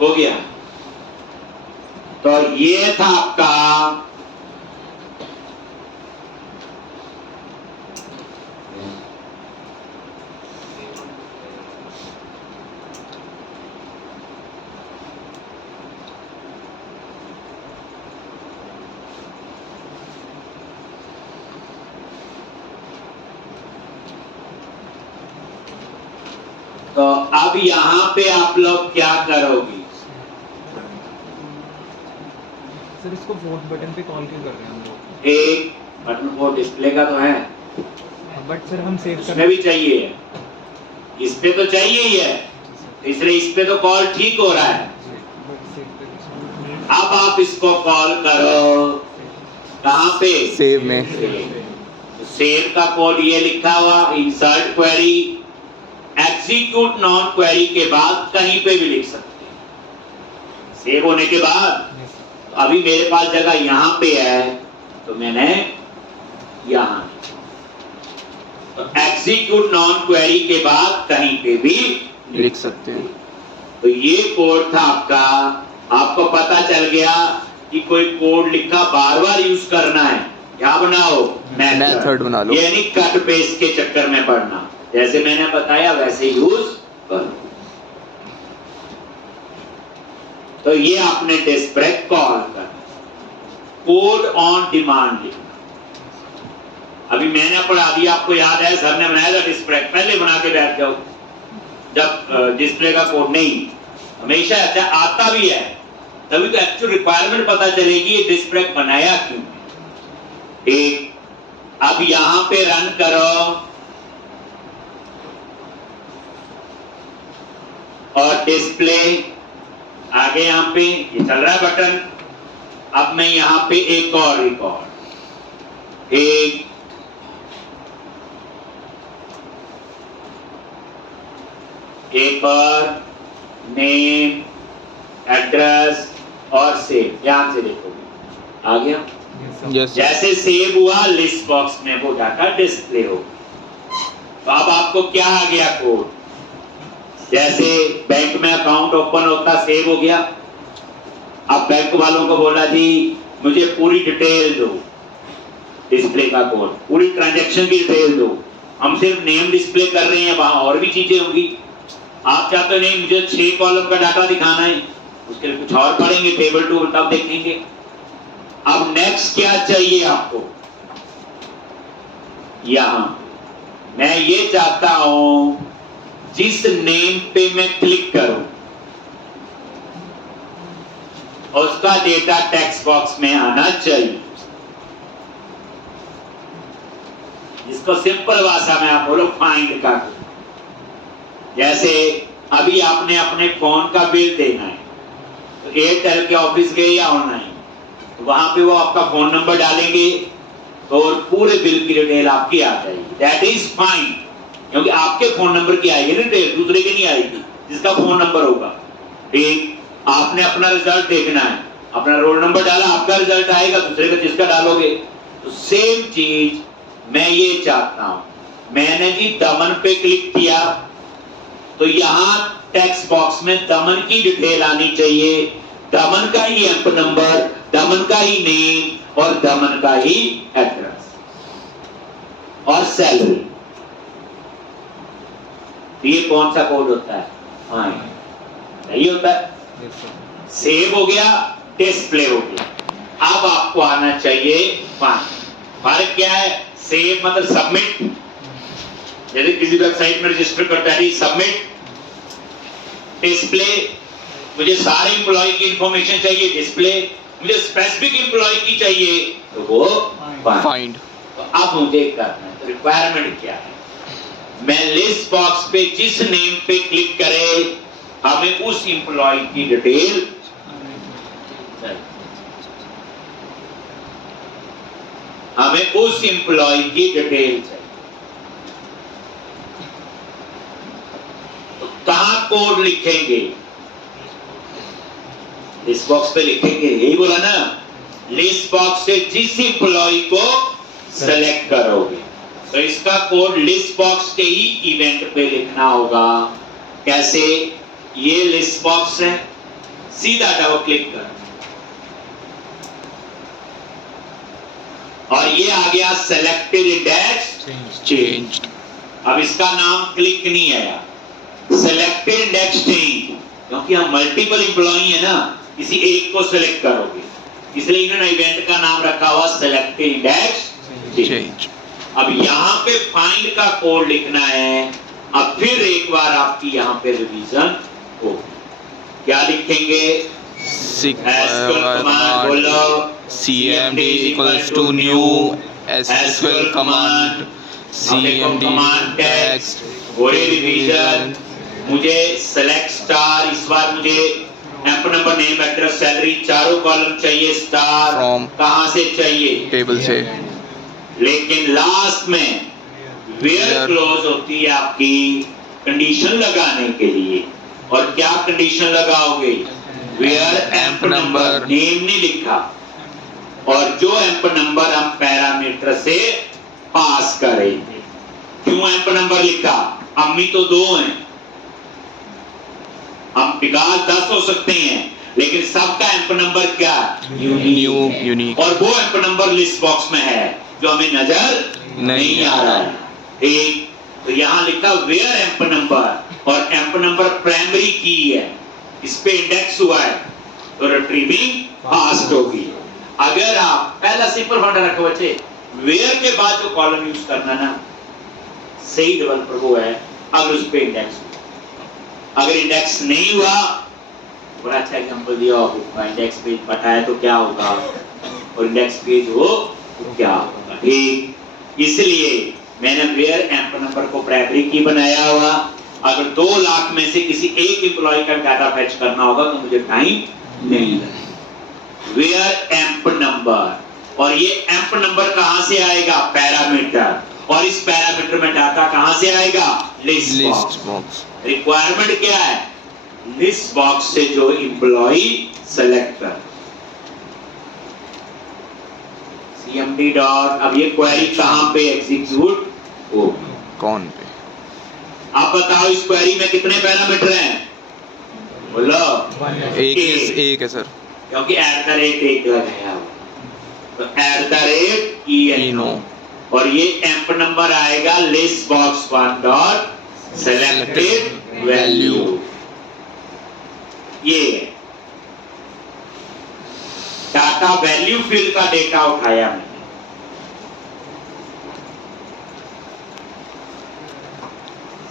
हो गया। तो ये था आपका तो अब यहां पे आप लोग क्या करोगे? सर इसको फोर्थ बटन पे कॉल क्यों कर रहे हैं हम लोग? एक बटन वो डिस्प्ले का तो है, बट सर हम सेव इसमें भी चाहिए, इस पे तो चाहिए ही है, इसलिए इस पे तो कॉल ठीक हो रहा है। अब आप इसको कॉल करो कहां पे? सेव में। सेव का कोड ये लिखा हुआ, insert query, execute non query के बाद कहीं पे भी लिख सकते हैं। सेव होने के बाद अभी मेरे पास जगह यहां पे है तो मैंने यहां, तो एग्जीक्यूट नॉन क्वेरी के बाद कहीं पे भी लिख सकते हैं। तो ये कोड था आपका। आपको पता चल गया कि कोई कोड लिखा बार बार यूज करना है, क्या बनाओ? मेथड बना लो। ये नहीं कट पेस्ट के चक्कर में पड़ना, जैसे मैंने बताया वैसे यूज करो। तो ये आपने डिस्प्रेक कॉल कर, कोड ऑन डिमांड लिखना। अभी मैंने पढ़ा दिया, आपको याद है सर ने बनाया था डिस्प्रेक, पहले बना के बैठ जाओ जब डिस्प्ले का कोड नहीं, हमेशा अच्छा आता भी है, तभी तो एक्चुअल रिक्वायरमेंट पता चलेगी ये डिस्प्रेक बनाया क्यों। एक अब यहां पे रन करो और डिस्प्ले आगे यहां पे ये चल रहा है बटन। अब मैं यहां पे एक और रिकॉर्ड, एक और नेम, एड्रेस और सेव, ध्यान से देखोगे आ गया। यस। जैसे सेव हुआ लिस्ट बॉक्स में वो डाटा डिस्प्ले हो। तो अब आपको क्या आ गया कोड? जैसे बैंक में अकाउंट ओपन होता, सेव हो गया। अब बैंक वालों को बोला जी मुझे पूरी डिटेल दो, डिस्प्ले का कोड, पूरी ट्रांजैक्शन की डिटेल दो। हम सिर्फ नेम डिस्प्ले कर रहे हैं, वहां और भी चीजें होंगी। आप चाहते नहीं मुझे 6 कॉलम का डाटा दिखाना है, उसके लिए कुछ और पढ़ेंगे, टेबल टू तब देखेंगे। अब नेक्स्ट क्या चाहिए आपको? यहां मैं ये चाहता हूं जिस नेम पे मैं क्लिक करूं उसका डेटा टेक्स्ट बॉक्स में आना चाहिए। जिसको सिंपल भाषा में आप बोलो फाइंड कर। जैसे अभी आपने अपने फोन का बिल देना है, तो एयरटेल के ऑफिस गए या ऑनलाइन, तो वहां पे वो आपका फोन नंबर डालेंगे तो पूरे बिल की डिटेल आपकी आ जाएगी। दैट इज फाइन, क्योंकि आपके फोन नंबर की आएगी ना डिटेल, दूसरे की नहीं आएगी जिसका फोन नंबर होगा। ठीक, आपने अपना रिजल्ट देखना है, अपना रोल नंबर डाला, आपका रिजल्ट आएगा, दूसरे का जिसका डालोगे। तो सेम चीज मैं ये चाहता हूं। मैंने जी दमन पे क्लिक किया, तो यहाँ टेक्स्ट बॉक्स में दमन की डिटेल आनी चाहिए, दमन का ही एम्प नंबर, दमन का ही नेम और दमन का ही एड्रेस और सैलरी। ये कौन सा कोड होता है? फाइन नहीं होता है। Yes sir. सेव हो गया, डिस्प्ले हो गया। अब आपको आना चाहिए फाइन। फर्क क्या है? सेव मतलब सबमिट, जैसे किसी वेबसाइट में रजिस्टर करता है सबमिट। डिस्प्ले, मुझे सारे एम्प्लॉय की इंफॉर्मेशन चाहिए, डिस्प्ले। मुझे स्पेसिफिक एम्प्लॉय की चाहिए तो वो फाइंड। फाइंड। तो अब मुझे करना है, तो रिक्वायरमेंट क्या है? मैं लिस्ट बॉक्स पे जिस नेम पे क्लिक करे हमें उस एम्प्लॉय की डिटेल, हमें उस एम्प्लॉय की डिटेल चाहिए। तो कहां कोड लिखेंगे? लिस्ट बॉक्स पे लिखेंगे, यही बोला ना। लिस्ट बॉक्स से जिस एम्प्लॉय को सेलेक्ट करोगे तो इसका कोड लिस्ट बॉक्स के ही इवेंट पे लिखना होगा। कैसे? ये लिस्ट बॉक्स है, सीधा डबल क्लिक कर और ये आ गया सेलेक्टेड इंडेक्स चेंज। अब इसका नाम क्लिक नहीं आया, सेलेक्टेड इंडेक्स चेंज, क्योंकि हम मल्टीपल एम्प्लॉय है ना, किसी एक को सेलेक्ट करोगे, इसलिए इन्होंने इवेंट का नाम रखा हुआ सेलेक्टेड इंडेक्स चेंज। अब यहाँ पे फाइंड का कोड लिखना है। अब फिर एक बार आपकी यहाँ पे रिवीजन हो, क्या लिखेंगे? कमांड बोलो, cmd equals to new SQL command cmd text वही रिवीजन। मुझे सेलेक्ट स्टार, इस बार मुझे amp number, name, address, salary चारों कॉलम चाहिए। स्टार From कहां से चाहिए? टेबल से। लेकिन लास्ट में वेयर क्लोज होती है आपकी कंडीशन लगाने के लिए। और क्या कंडीशन लगाओगे? वेयर एम्प नंबर, नेम नहीं लिखा, और जो एम्प नंबर हम पैरामीटर से पास करेंगे। क्यों एम्प नंबर लिखा? अम्मी तो 2 हैं, हम विकास 10 हो सकते हैं, लेकिन सबका एम्प नंबर क्या? यूनिक। और वो एम्प नंबर लिस्ट बॉक्स में है जो हमें नजर नहीं आ रहा है। ठीक, तो यहां लिखा वेयर एम्प नंबर, और एम्प नंबर प्राइमरी की है, इस पे इंडेक्स हुआ है तो रिट्रीविंग फास्ट होगी। अगर आप पहला सिंपल फंडा रखो बच्चे, वेयर के बाद जो कॉलम यूज करना ना, सही डेवलपर वो है अगर उस पे इंडेक्स हुआ। अगर इंडेक्स नहीं हुआ, बड़ा अच्छा एग्जांपल दिया होगा, इंडेक्स पेज बताया तो क्या होगा, और इंडेक्स पेज हो तो क्या होगा। ठीक, इसलिए मैंने वेयर एम्प नंबर को प्राइमरी की बनाया हुआ। अगर 2 लाख में से किसी एक एम्प्लॉय का डाटा फेच करना होगा तो मुझे टाइम नहीं लगेगा। वेयर एम्प नंबर, और ये एम्प नंबर कहां से आएगा? पैरामीटर, और इस पैरामीटर में डाटा कहां से आएगा? List box. रिक्वायरमेंट क्या है? लिस्ट बॉक्स से जो एम्प्लॉय सेलेक्ट कर cmd डॉट। अब ये क्वेरी कहां पे एग्जीक्यूट हो? कौन पे? आप बताओ इस क्वेरी में कितने पैरामीटर हैं? बोलो। एक है सर, क्योंकि @ एक लगाया हुआ, तो @eno, और ये एम्प नंबर आएगा list box 1 dot selected value. ये डाटा वैल्यू फील्ड का डेटा उठाया मैंने।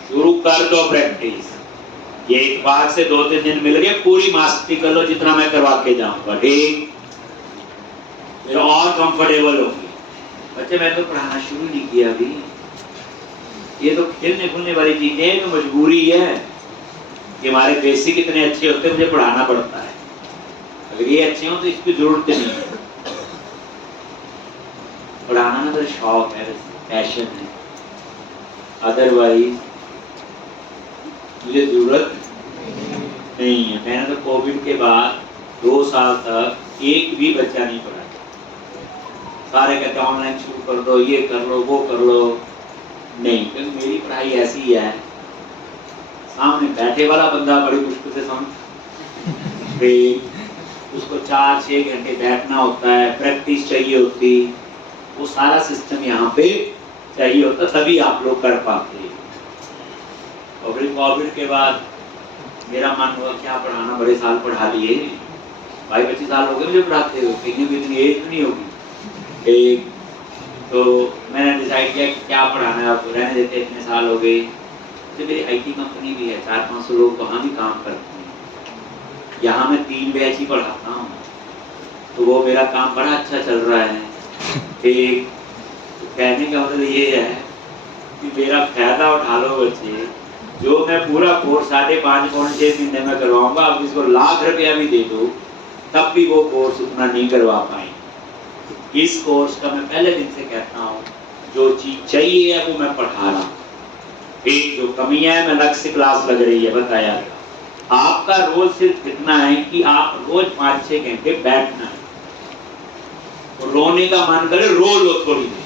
शुरू कर दो प्रैक्टिस। ये एक बार से 2-3 दिन मिल गए, पूरी मास्टरी कर लो जितना मैं करवा के जाऊंगा। ठीक, फिर और कंफर्टेबल होगी। बच्चे मैं तो पढ़ाना शुरू नहीं किया अभी, ये तो खेलने खुलने वाली चीजें हैं, तो मजबूरी है कि हमारे बेसिक इतने अच्छे होते हैं, मुझे पढ़ाना पड़ता है। अगर ये अच्छे हो तो इसकी जरूरत नहीं है। पढ़ाना ना तो शौक है, पैशन है, अदरवाइज मुझे जरूरत नहीं है। मैंने तो कोविड के बाद 2 साल तक एक भी बच्चा नहीं पढ़ा। सारे कहते ऑनलाइन शुरू कर दो, ये कर लो, वो कर लो। नहीं, क्योंकि मेरी पढ़ाई ऐसी है, सामने बैठे वाला बंदा बड़ी मुश्किल से समझ, फिर उसको 4-6 घंटे बैठना होता है, प्रैक्टिस चाहिए होती, वो सारा सिस्टम यहाँ पे चाहिए होता, तभी आप लोग कर पाते। और फिर कोविड के बाद मेरा मन हुआ क्या पढ़ाना, बड़े साल पढ़ा लिए, 22-25 साल हो गए मुझे पढ़ाते हुए, कहीं भी इतनी एज नहीं होगी। एक तो मैंने डिसाइड किया कि क्या पढ़ाना है, अब रहने देते, इतने साल हो गए। तो मेरी आईटी कंपनी भी है, 400-500 लोग वहाँ भी काम करते हैं, यहाँ मैं 3 बैच ही पढ़ाता हूँ, तो वो मेरा काम बड़ा अच्छा चल रहा है। एक कहने का मतलब ये है कि मेरा फायदा उठा लो बच्चे, जो मैं पूरा कोर्स 5.5-6 महीने में करवाऊंगा, अब इसको लाख रुपया भी दे दो तब भी वो कोर्स उतना नहीं करवा पाएंगे। इस कोर्स का मैं पहले दिन से कहता हूँ, जो चीज चाहिए है वो मैं पढ़ा रहा हूँ। एक जो कमियां है, मैं अलग से क्लास लग रही है बताया गया। आपका रोल सिर्फ इतना है कि आप रोज 5-6 घंटे बैठना है, रोने का मन करे रो लो थोड़ी देर,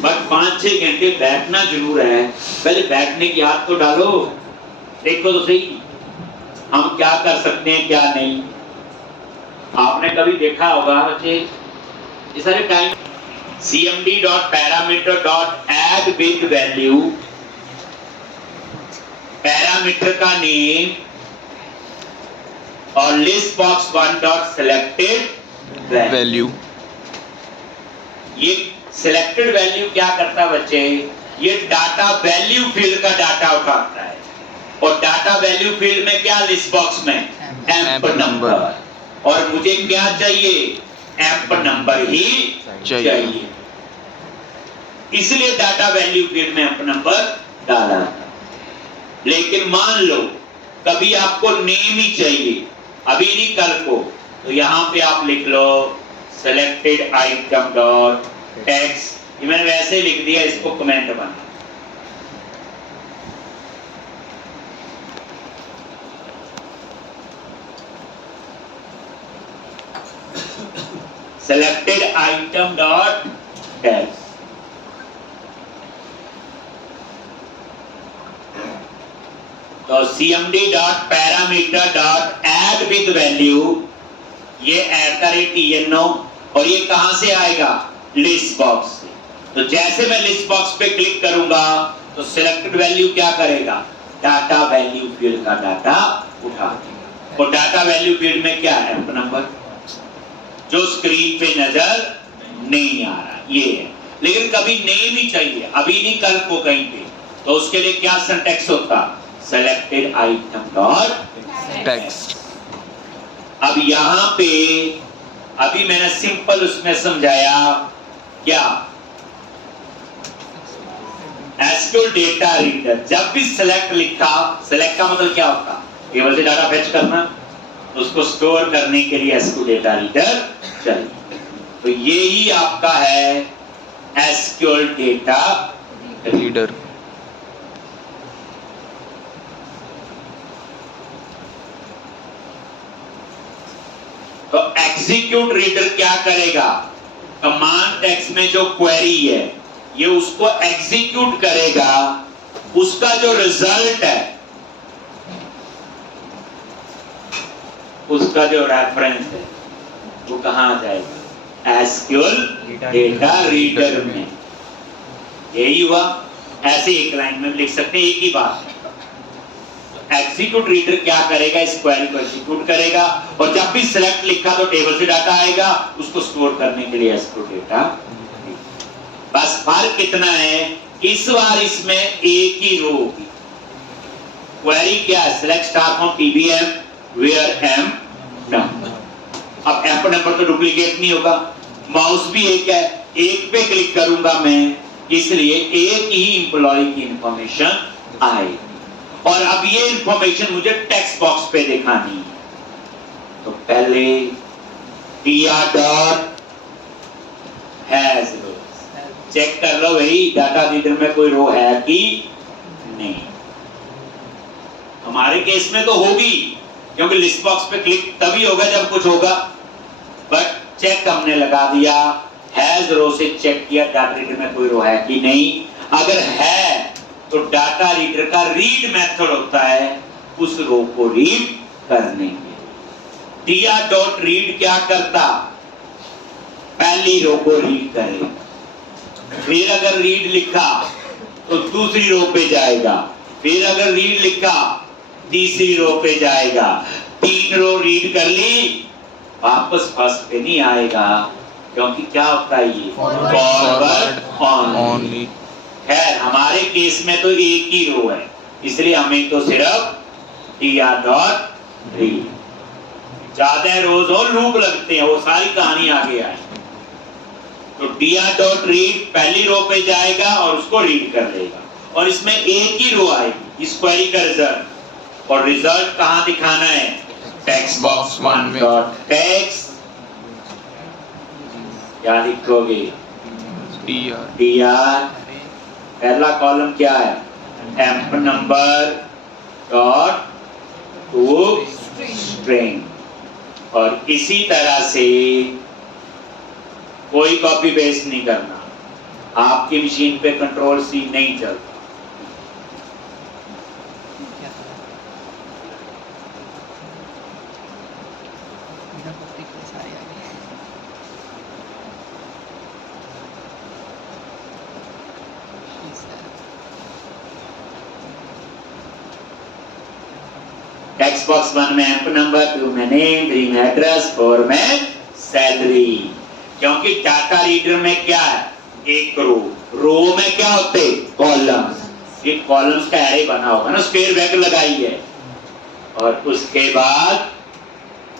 बस 5-6 घंटे बैठना जरूर है। पहले बैठने की आदत तो डालो, देखो तो सही हम क्या कर सकते हैं क्या नहीं। आपने कभी देखा होगा बच्चे, ये सारे time cmd.parameter.add with value, parameter का नेम और लिस्ट बॉक्स 1.selected वैल्यू। ये सिलेक्टेड वैल्यू क्या करता है बच्चे, ये डाटा वैल्यू फील्ड का डाटा उठाता है, और डाटा वैल्यू फील्ड में क्या, लिस्ट बॉक्स में एम्प नंबर, और मुझे क्या चाहिए, एम्प नंबर ही चाहिए। इसलिए डाटा वैल्यू फील्ड में एम्प नंबर डाला। लेकिन मान लो कभी आपको नेम ही चाहिए, अभी नहीं कल को, तो यहां पे आप लिख लो सेलेक्टेड आइटम डॉट टेक्स्ट। ये मैंने वैसे लिख दिया, इसको कमेंट बना, selected item dot text। तो cmd.parameter.add with value, ये @tno, और ये कहां से आएगा, लिस्ट बॉक्स से। तो जैसे मैं लिस्ट बॉक्स पे क्लिक करूंगा तो सिलेक्टेड वैल्यू क्या करेगा, डाटा वैल्यू फील्ड का डाटा उठा देगा, और डाटा वैल्यू फील्ड में क्या है, एम्प नंबर, जो स्क्रीन पे नजर नहीं आ रहा, ये है। लेकिन कभी नेम ही चाहिए, अभी नहीं कल को कहीं पे, तो उसके लिए क्या सिंटैक्स होता, सेलेक्टेड आइटम डॉट टेक्स्ट। अब यहां पे अभी मैंने सिंपल उसमें समझाया क्या, एसक्यूएल डेटा रीडर, जब भी सेलेक्ट लिखा, सेलेक्ट का मतलब क्या होता, टेबल से डाटा फेच करना, उसको स्टोर करने के लिए एसक्यूएल डेटा रीडर चाहिए। तो ये ही आपका है एसक्यूएल डेटा रीडर। तो एग्जीक्यूट रीडर क्या करेगा, कमांड टेक्स्ट में जो क्वेरी है ये उसको एग्जीक्यूट करेगा, उसका जो रिजल्ट है, उसका जो रेफरेंस है वो कहां जाएगा, एसक्यूएल डेटा रीडर में। यही हुआ, ऐसे एक लाइन में लिख सकते हैं एक ही बात। एग्जीक्यूट रीडर क्या करेगा, इस क्वेरी को एग्जीक्यूट करेगा, और जब भी सिलेक्ट लिखा तो टेबल से डाटा आएगा, उसको स्टोर करने के लिए एसक्यूएल डेटा। बस फर्क कितना है, इस बार इसमें एक ही रो होगी। क्वेरी क्या है, select star from PBM where M number. अब एम नंबर तो डुप्लीकेट नहीं होगा, माउस भी एक है, एक पे क्लिक करूंगा मैं, इसलिए एक ही एम्प्लॉय की इंफॉर्मेशन आएगी। और अब ये इंफॉर्मेशन मुझे टेक्स्ट बॉक्स पे दिखानी है, तो पहले tr.has चेक कर लो भाई डाटा रीडर में कोई रो है कि नहीं। हमारे केस में तो होगी, क्योंकि लिस्ट बॉक्स पे क्लिक तभी होगा जब कुछ होगा, बट चेक हमने लगा दिया, हैज रो से चेक किया डाटा रीडर में कोई रो है कि नहीं। अगर है तो डाटा रीडर का रीड मेथड होता है उस रो को रीड करने के। दिया डॉट रीड क्या करता, पहली रो को रीड करेगा, फिर अगर रीड लिखा तो दूसरी रो पे जाएगा, फिर अगर रीड लिखा तीसरी रो पे जाएगा, 3 रो रीड कर ली, वापस फर्स्ट पे नहीं आएगा, क्योंकि क्या होता है ये फॉरवर्ड ऑनली। खैर हमारे केस में तो एक ही रो है, इसलिए हमें तो सिर्फ दिया डॉट रीड। ज्यादा रोज और लूप लगते हैं, वो सारी कहानी आगे आए। तो दिया डॉट रीड पहली रो पे जाएगा और उसको रीड कर लेगा, और इसमें एक ही रो आएगी इस क्वेरी का रिजल्ट, और रिजल्ट कहां दिखाना है, टेक्स्ट बॉक्स 1 में डॉट टेक्स्ट। क्या लिखोगे, dr, पहला कॉलम क्या है, amp number dot to string, और इसी तरह से कोई कॉपी पेस्ट नहीं करना, आपकी मशीन पे कंट्रोल सी नहीं चलता। टेक्स्ट बॉक्स 1 में एम्प नंबर, 2 में नेम, 3 में एड्रेस, 4 में सैलरी। क्योंकि डाटा रीडर में क्या है, एक रो में क्या होते, कॉलम्स, ये कॉलम्स का एरे बना होगा ना, स्क्वायर ब्रैकेट लगाई है, और उसके बाद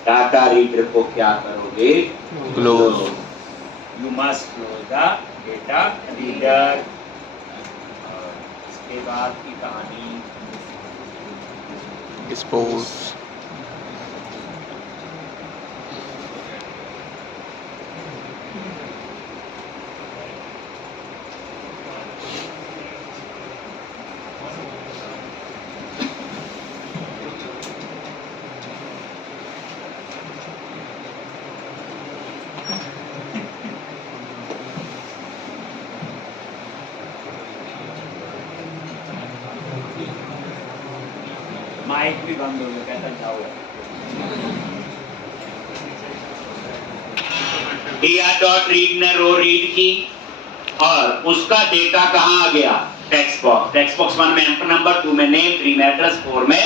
डाटा रीडर को क्या करोगे, close. You must close the data reader. इसके बाद की कहानी डिस्पोज। माइक भी बंद हो गया, कैसा जाओ। डॉट रीड ने रो रीड की और उसका डेटा कहां आ गया, टेक्स्ट बॉक्स। टेक्स्ट बॉक्स 1 में एम्प नंबर, 2 में नेम, 3 में एड्रेस, 4 में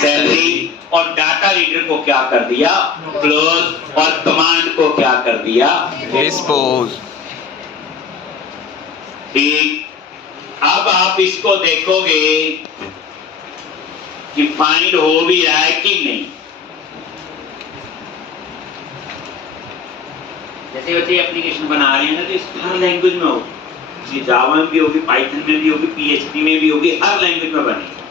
सैलरी, और डाटा रीडर को क्या कर दिया, क्लोज, और कमांड को क्या कर दिया, डिस्पोज। ठीक, अब आप इसको देखोगे कि फाइंड हो भी रहा है कि नहीं। जैसे बच्चे एप्लीकेशन बना रहे हैं ना, तो इस हर लैंग्वेज में होगी, जावा में भी होगी, पाइथन में भी होगी, पीएचपी में भी होगी, हर लैंग्वेज में बनेगी,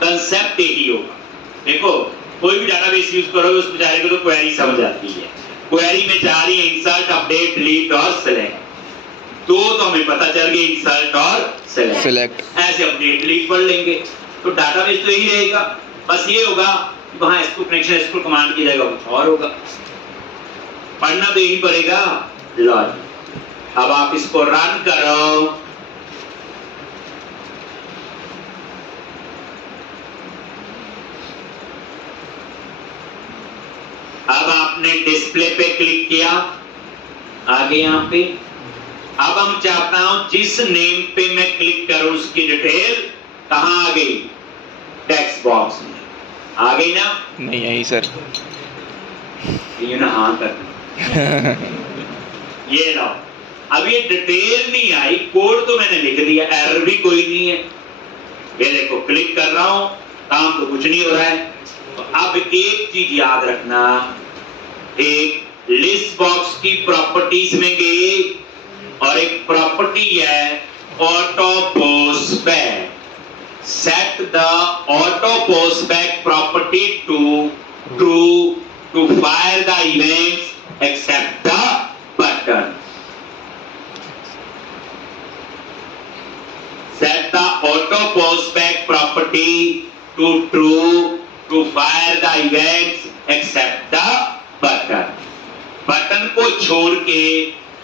कंसेप्ट एक ही होगा। देखो कोई भी डाटाबेस यूज करोगे उस बेचारे को तो क्वेरी समझ आती है, क्वेरी में जा रही है इंसर्ट, अपडेट, डिलीट और सेलेक्ट, तो हमें पता चल गया इंसर्ट और सेलेक्ट, ऐसे अपडेट डिलीट पढ़ लेंगे, तो डाटाबेस तो यही रहेगा, बस ये होगा कि वहां इसको कनेक्शन, इसको कमांड की जाएगा, कुछ और होगा, पढ़ना तो यही पड़ेगा लॉजिक। अब आप इसको रन करो, अब आपने डिस्प्ले पे क्लिक किया, आगे यहाँ पे, अब हम चाहता हूं जिस नेम पे मैं क्लिक करूं उसकी डिटेल कहां आ गई, टेक्स्ट बॉक्स में आ गई ना, नहीं आई सर। ये ना हाँ करना ये लो, अब ये डिटेल नहीं आई, कोड तो मैंने लिख दिया, एरर भी कोई नहीं है, ये देखो क्लिक कर रहा हूं, काम तो कुछ नहीं हो रहा है। तो अब एक चीज याद रखना, एक लिस्ट बॉक्स की प्रॉपर्टीज में गए और एक प्रॉपर्टी है auto post back, set the auto post back property to true to fire the events except the button. Set the auto post back property to true to fire the events except the button. Button को छोड़ के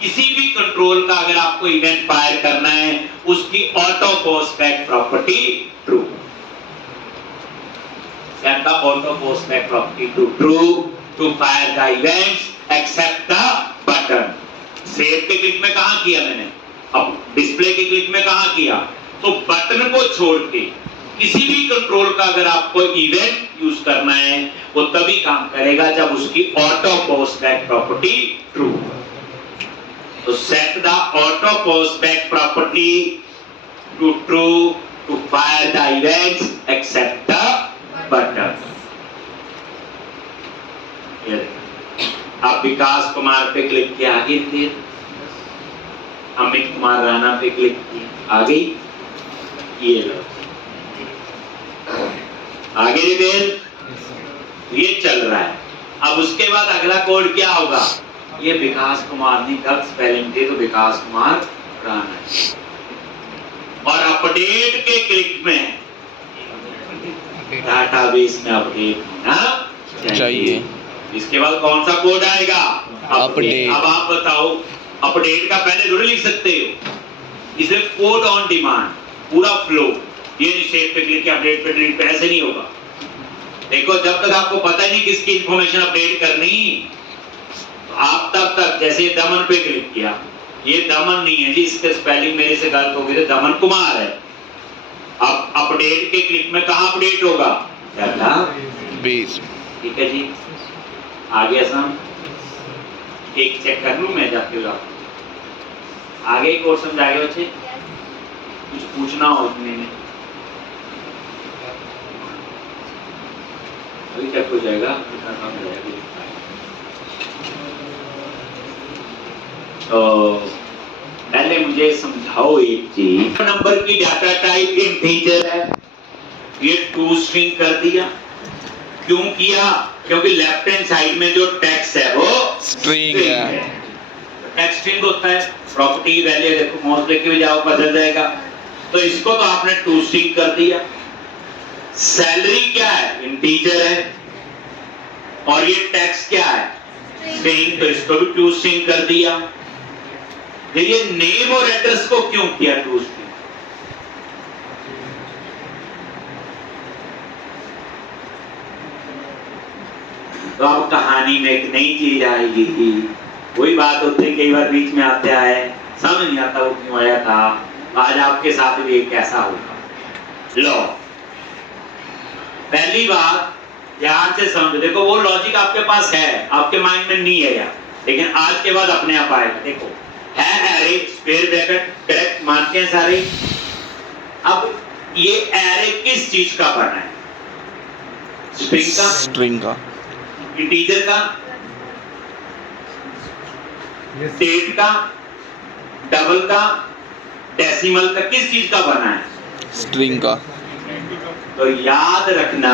किसी भी control का अगर आपको event fire करना है, उसकी auto post back property true. Set the auto post back property to true to fire the events except the button. Save के क्लिक में कहां किया मैंने, अब डिस्प्ले के क्लिक में कहां किया, तो बटन को छोड़ के किसी भी कंट्रोल का अगर आपको इवेंट यूज करना है, वो तभी काम करेगा जब उसकी auto post back property true. तो set the auto post back property to true to fire the events except the button. आप विकास कुमार पे क्लिक किया, आगे फिर अमित कुमार राणा पे क्लिक किया, आ गई, ये लो आगे रिवेल, ये चल रहा है। अब उसके बाद अगला कोड क्या होगा, ये विकास कुमार नहीं, गलत स्पेलिंग थी, तो विकास कुमार राणा। और अपडेट के क्लिक में डाटाबेस में अपडेट होना चाहिए। इसके बाद कौन सा कोड आएगा, अपडेट। अब आप बताओ, अपडेट का पहले थोड़ी लिख सकते हो, इसे कोड ऑन डिमांड पूरा फ्लो, ये नहीं सेव पे क्लिक किया अपडेट पे क्लिक पे, ऐसे नहीं होगा। देखो जब तक आपको पता ही नहीं किसकी इंफॉर्मेशन अपडेट करनी, तो आप तब तक, जैसे दमन पे क्लिक किया, ये दमन नहीं है जी, इसका स्पेलिंग मेरे से गलत हो गई, तो दमन कुमार है। अब अपडेट के क्लिक में कहां अपडेट होगा, बेस। ठीक है जी, आ गया सम। एक चेक कर लूं मैं जाते हुए, आगे एक और समझाएगा बच्चे, कुछ पूछना हो उसमें अभी तक हो जाएगा, तो पहले मुझे समझाओ एक चीज, नंबर की डाटा टाइप इंटीजर है, ये टू स्ट्रिंग कर दिया, क्यों किया, क्योंकि लेफ्ट हैंड साइड में जो टेक्स्ट है वो स्ट्रिंग है। टेक्स्ट स्ट्रिंग होता है, प्रॉपर्टी वैल्यू देखो, माउस लेके भी जाओ बदल जाएगा, तो इसको तो आपने टू स्ट्रिंग कर दिया। सैलरी क्या है, इंटीजर है, और ये टेक्स्ट क्या है, स्ट्रिंग, तो इसको भी टू स्ट्रिंग कर दिया। फिर ये नेम और एड्रेस को क्यों किया टू स्ट्रिंग, तो अब कहानी में एक नई चीज आएगी थी, वही बात होती है, कई बार बीच में आते आए, समझ नहीं आता वो क्यों आया था, आज आपके साथ भी एक ऐसा होगा। लो पहली बात ध्यान से समझो, देखो वो लॉजिक आपके पास है, आपके माइंड में नहीं है यार, लेकिन आज के बाद अपने आप आएगा। देखो है एरे, स्क्वायर ब्रैकेट करेक्ट मानते हैं सारे। अब ये एरे किस चीज का बना है, स्ट्रिंग का, स्ट्रिंग का, इंटीजर का, डेट का, डबल का, डेसिमल का, किस चीज का बना है, स्ट्रिंग का। तो याद रखना,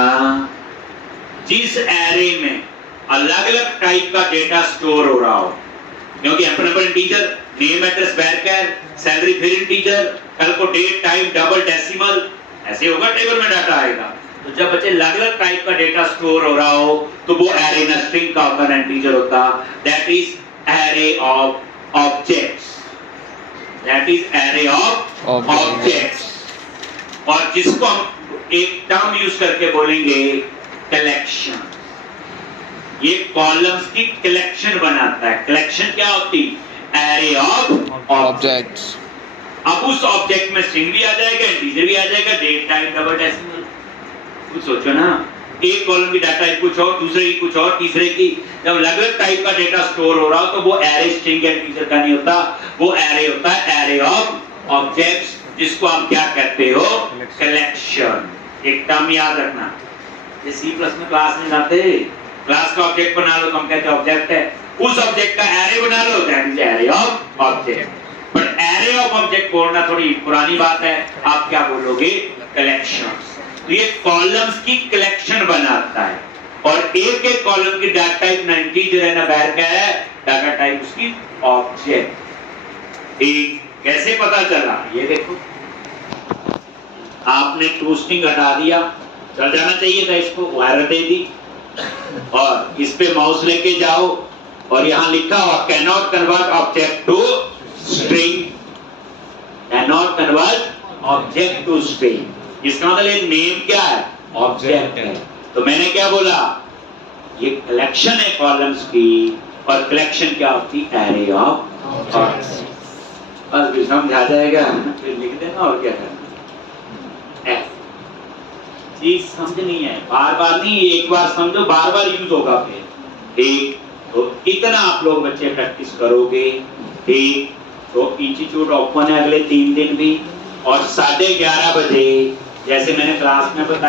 जिस एरे में अलग अलग टाइप का डेटा स्टोर हो रहा हो, क्योंकि number integer, name address varchar, salary फिर इंटीजर, कल को डेट टाइम डबल डेसिमल, ऐसे होगा टेबल में डाटा आएगा। तो जब बच्चे अलग अलग टाइप का डेटा स्टोर हो रहा हो, तो वो एरे ना स्ट्रिंग का होता, ना इंटीजर होता, that is array of objects, that is array of objects. और जिसको हम एक टर्म यूज करके बोलेंगे कलेक्शन, ये कॉलम्स की कलेक्शन बनाता है। कलेक्शन क्या होती, एरे ऑफ ऑब्जेक्ट्स। अब उस ऑब्जेक्ट में स्ट्रिंग भी आ जाएगा, इंटीजर भी आ जाएगा, डेट टाइम डबल डेसिमल। कुछ सोचो ना, एक कॉलम की डाटा कुछ और, दूसरे की कुछ और, तीसरे की, जब अलग अलग टाइप का डेटा स्टोर हो रहा हो, तो वो एरे स्ट्रिंग या इंटीजर का नहीं होता, वो एरे होता है, एरे ऑफ ऑब्जेक्ट्स, जिसको आप क्या कहते हो, कलेक्शन। एक टर्म याद रखना, ये सी प्लस में क्लास में जाते, क्लास का ऑब्जेक्ट बना लो तो हम कहते हैं ऑब्जेक्ट है, उस ऑब्जेक्ट का एरे बना लो, that is array of object. But array of object बोलना थोड़ी पुरानी बात है, आप क्या बोलोगे, कलेक्शंस। तो ये कॉलम्स की कलेक्शन बनाता है, और एक एक कॉलम की डाटा टाइप ना इंटीजर है ना वैरिएबल है, डाटा टाइप उसकी ऑब्जेक्ट। एक कैसे पता चला, ये देखो, आपने टू स्ट्रिंग हटा दिया, चल जाना चाहिए था, इसको वायर दे दी, और इस पे माउस लेके जाओ, और यहां लिखा हुआ can not convert object to string, can not convert object to string. इसका मतलब नेम क्या है? ऑब्जेक्ट है। तो मैंने क्या बोला? ये कलेक्शन है कॉलम्स की, और कलेक्शन क्या होती? Array of objects. बस भी समझ आ जाएगा, फिर लिख देना और क्या करना। चीज समझनी है, बार बार नहीं, एक बार समझो बार बार यूज होगा फिर। ठीक, तो कितना आप लोग बच्चे प्रैक्टिस करोगे? ठीक, तो इंस्टीट्यूट ओपन है अगले 3 दिन भी, और 11:30 बजे जैसे मैंने क्लास में बताया